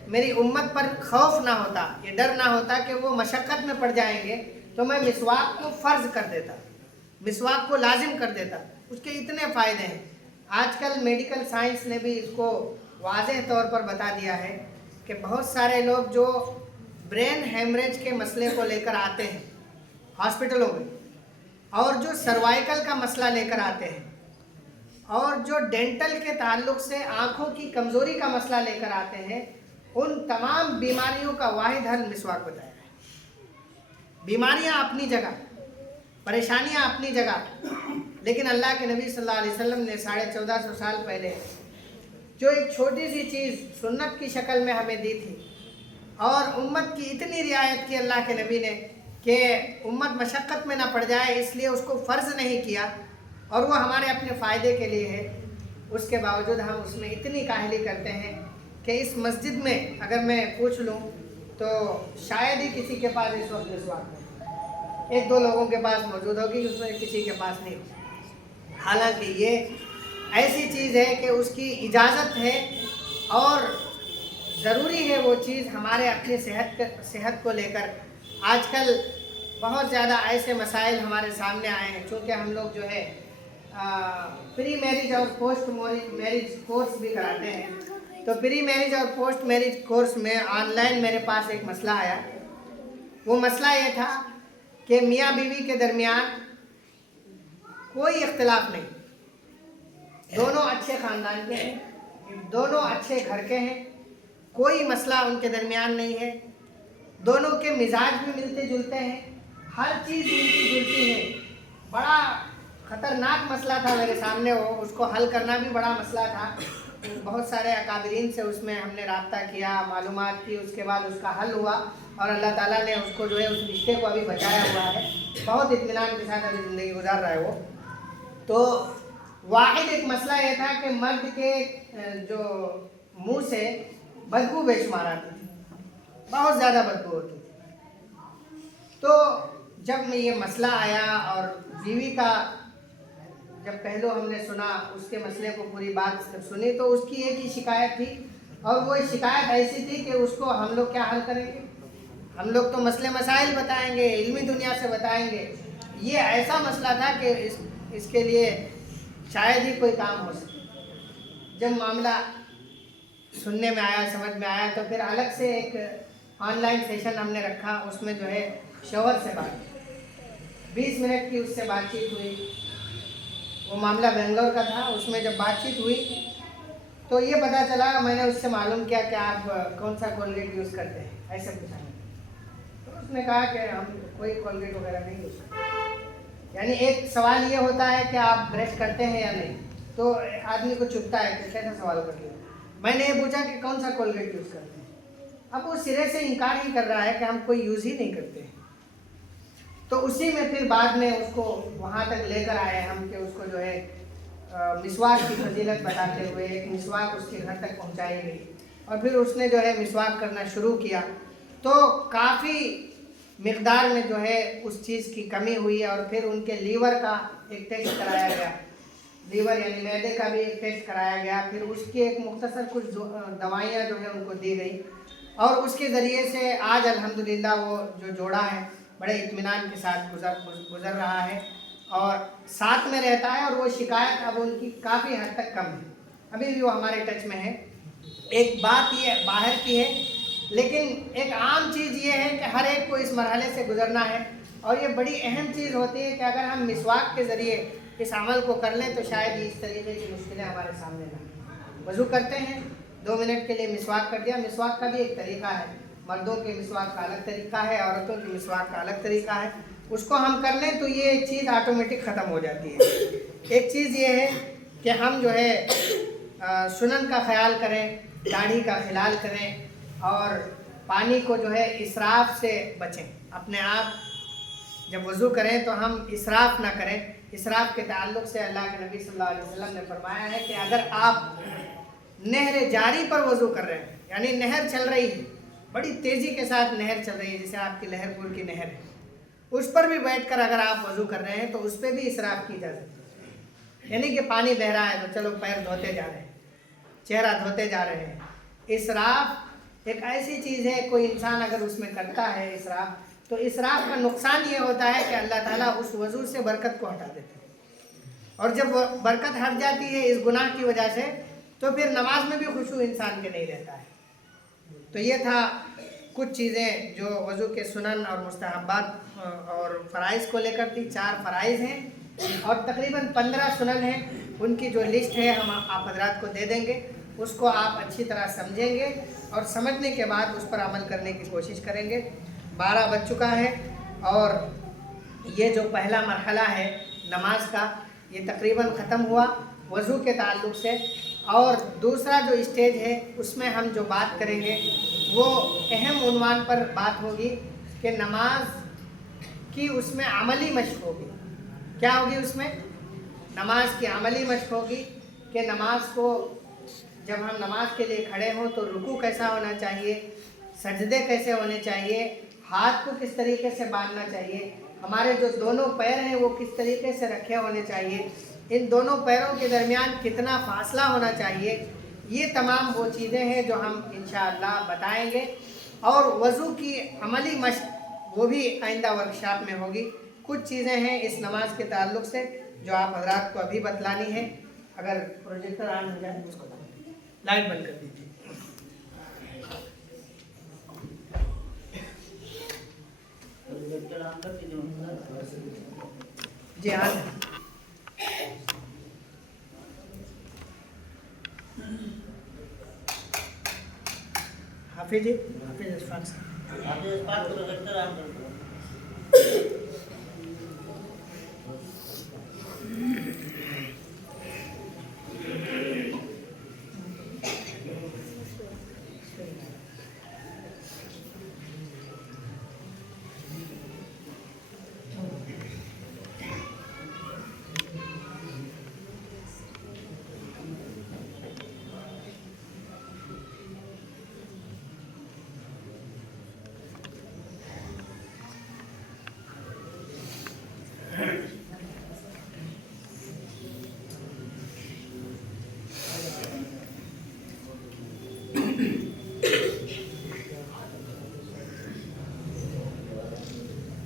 मेरी उम्मत पर खौफ ना होता, ये डर ना होता कि वो मशक्क़त में पड़ जाएंगे, तो मैं मिसवाक को फ़र्ज़ कर देता, मिसवाक को लाजिम कर देता। उसके इतने फ़ायदे हैं। आजकल मेडिकल साइंस ने भी इसको वाज़ेह तौर पर बता दिया है कि बहुत सारे लोग जो ब्रेन हेमरेज के मसले को लेकर आते हैं हॉस्पिटलों में, और जो सर्वाइकल का मसला लेकर आते हैं, और जो डेंटल के ताल्लुक़ से आँखों की कमज़ोरी का मसला लेकर आते हैं, उन तमाम बीमारियों का वाहिद हल मिसवाक बताया है। बीमारियाँ अपनी जगह, परेशानियाँ अपनी जगह, लेकिन अल्लाह के नबी सल्लल्लाहु अलैहि वसल्लम ने 1450 साल पहले जो एक छोटी सी चीज़ सुन्नत की शक्ल में हमें दी थी, और उम्मत की इतनी रियायत की अल्लाह के नबी ने कि उम्मत मशक्क़त में ना पड़ जाए, इसलिए उसको फ़र्ज़ नहीं किया, और वो हमारे अपने फ़ायदे के लिए है। उसके बावजूद हम उसमें इतनी काहली करते हैं कि इस मस्जिद में अगर मैं पूछ लूँ तो शायद ही किसी के पास इस वक्त मिसवाक हो, एक दो लोगों के पास मौजूद होगी, उसमें किसी के पास नहीं होगी। हालांकि ये ऐसी चीज़ है कि उसकी इजाज़त है और ज़रूरी है वो चीज़ हमारे अपनी सेहत को लेकर। आजकल बहुत ज़्यादा ऐसे मसाइल हमारे सामने आए हैं, चूँकि हम लोग जो है प्री मैरिज और पोस्ट मैरिज कोर्स भी कराते हैं। तो प्री मैरिज और पोस्ट मैरिज कोर्स में ऑनलाइन मेरे पास एक मसला आया। वो मसला ये था कि मियाँ बीवी के दरमियान कोई इख्तिलाफ नहीं, दोनों अच्छे ख़ानदान के हैं, दोनों अच्छे घर के हैं, कोई मसला उनके दरमियान नहीं है, दोनों के मिजाज भी मिलते जुलते हैं, हर चीज़ मिलती जुलती है। बड़ा ख़तरनाक मसला था मेरे सामने, वो उसको हल करना भी बड़ा मसला था। बहुत सारे अकाबरीन से उसमें हमने राब्ता किया, मालूमात की, उसके बाद उसका हल हुआ और अल्लाह ताला ने उसको जो है उस रिश्ते को अभी बचाया हुआ है। बहुत इत्मीनान के साथ अभी ज़िंदगी गुजार रहा है वो। तो वाहिद एक मसला ये था कि मर्द के जो मुंह से बदबू बेशुमार आती थी, बहुत ज़्यादा बदबू होती थी। तो जब ये मसला आया और बीवी का जब पहलू हमने सुना, उसके मसले को पूरी बात सुनी, तो उसकी एक ही शिकायत थी, और वो शिकायत ऐसी थी कि उसको हम लोग क्या हल करेंगे, हम लोग तो मसले मसाइल बताएंगे, इल्मी दुनिया से बताएंगे। ये ऐसा मसला था कि इसके लिए शायद ही कोई काम हो सके। जब मामला सुनने में आया, समझ में आया, तो फिर अलग से एक ऑनलाइन सेशन हमने रखा। उसमें जो है शौहर से बात 20 मिनट की उससे बातचीत हुई। वो मामला बेंगलोर का था। उसमें जब बातचीत हुई तो ये पता चला, मैंने उससे मालूम किया कि आप कौन सा कोलगेट यूज़ करते हैं, ऐसे पूछा। तो उसने कहा कि हम कोई कोलगेट वगैरह नहीं यूज़ करते। यानी एक सवाल ये होता है कि आप ब्रश करते हैं या नहीं, तो आदमी को चुभता है कि कैसा सवाल कर लिया। मैंने ये पूछा कि कौन सा कोलगेट यूज़ करते हैं। अब वो सिरे से इनकार ही कर रहा है कि हम कोई यूज़ ही नहीं करते। तो उसी में फिर बाद में उसको वहाँ तक लेकर आए हम कि उसको जो है मिसवाक की फजीलत बताते हुए एक मिसवाक उसके घर तक पहुँचाई गई, और फिर उसने जो है मिसवाक करना शुरू किया। तो काफ़ी मिक़दार में जो है उस चीज़ की कमी हुई, और फिर उनके लीवर का एक टेस्ट कराया गया, लीवर यानी मैदे का भी एक टेस्ट कराया गया। फिर उसकी एक मुख्तसर कुछ दवाइयाँ जो है उनको दी गई, और उसके ज़रिए से आज अल्हम्दुलिल्लाह वो जो जोड़ा है बड़े इत्मीनान के साथ गुज़र रहा है और साथ में रहता है, और वो शिकायत अब उनकी काफ़ी हद तक कम है। अभी भी वो हमारे टच में है। एक बात ये बाहर की है, लेकिन एक आम चीज़ ये है कि हर एक को इस मरहले से गुज़रना है, और ये बड़ी अहम चीज़ होती है कि अगर हम मिसवाक के ज़रिए इस अमल को कर लें तो शायद इस तरीके की मुश्किलें हमारे सामने ना। वज़ू करते हैं, 2 मिनट के लिए मिसवाक कर दिया। मिसवाक का भी एक तरीका है, मर्दों के मिसवाक का अलग तरीका है, औरतों के मिसवाक का अलग तरीका है। उसको हम कर लें तो ये चीज़ ऑटोमेटिक ख़त्म हो जाती है। एक चीज़ ये है कि हम जो है सुनन का ख्याल करें, दाढ़ी का खिलाल करें, और पानी को जो है इसराफ से बचें। अपने आप जब वज़ू करें तो हम इसराफ ना करें। इसराफ के ताल्लुक़ से अल्लाह के नबी सल्लल्लाहु अलैहि वसल्लम ने फरमाया है कि अगर आप नहर जारी पर वज़ू कर रहे हैं, यानी नहर चल रही है, बड़ी तेज़ी के साथ नहर चल रही है, जैसे आपकी लहरपुर की नहर है, उस पर भी बैठकर अगर आप वज़ू कर रहे हैं तो उस पर भी इसराफ की जा सकती है। यानी कि पानी बह रहा है तो चलो पैर धोते जा रहे हैं, चेहरा धोते जा रहे हैं। इसराफ एक ऐसी चीज़ है, कोई इंसान अगर उसमें करता है इसराफ, तो इसराफ का नुकसान ये होता है कि अल्लाह ताला उस वज़ू से बरकत को हटा देते हैं, और जब बरकत हट जाती है इस गुनाह की वजह से, तो फिर नमाज में भी खुशू इंसान के नहीं रहता है। तो ये था कुछ चीज़ें जो वज़ू के सुनन और मुस्तहब्बात और फ़राइज़ को लेकर थी। 4 फ़राइज़ हैं और तकरीबन 15 सुनन हैं। उनकी जो लिस्ट है हम आप हज़रात को दे देंगे, उसको आप अच्छी तरह समझेंगे और समझने के बाद उस पर अमल करने की कोशिश करेंगे। 12 बज चुका है और ये जो पहला मरहला है नमाज का, ये तकरीबन ख़त्म हुआ वज़ू के ताल्लुक़ से। और दूसरा जो स्टेज है उसमें हम जो बात करेंगे वो अहम उन्वान पर बात होगी कि नमाज की उसमें अमली मश्क होगी। क्या होगी उसमें? नमाज की अमली मश्क होगी कि नमाज को जब हम नमाज के लिए खड़े हों तो रुकू कैसा होना चाहिए, सजदे कैसे होने चाहिए, हाथ को किस तरीके से बांधना चाहिए, हमारे जो दोनों पैर हैं वो किस तरीके से रखे होने चाहिए, इन दोनों पैरों के दरमियान कितना फासला होना चाहिए। ये तमाम वो चीज़ें हैं जो हम इंशाअल्लाह बताएंगे। और वज़ू की अमली मश्क वो भी आइंदा वर्कशॉप में होगी। कुछ चीज़ें हैं इस नमाज के ताल्लुक़ से जो आप हज़रात को अभी बतलानी है। अगर प्रोजेक्टर ऑन हो जाए उसको लाइट बंद कर दीजिए। जी हाँ, हाफिज जी, हाफिज इरफान साहब।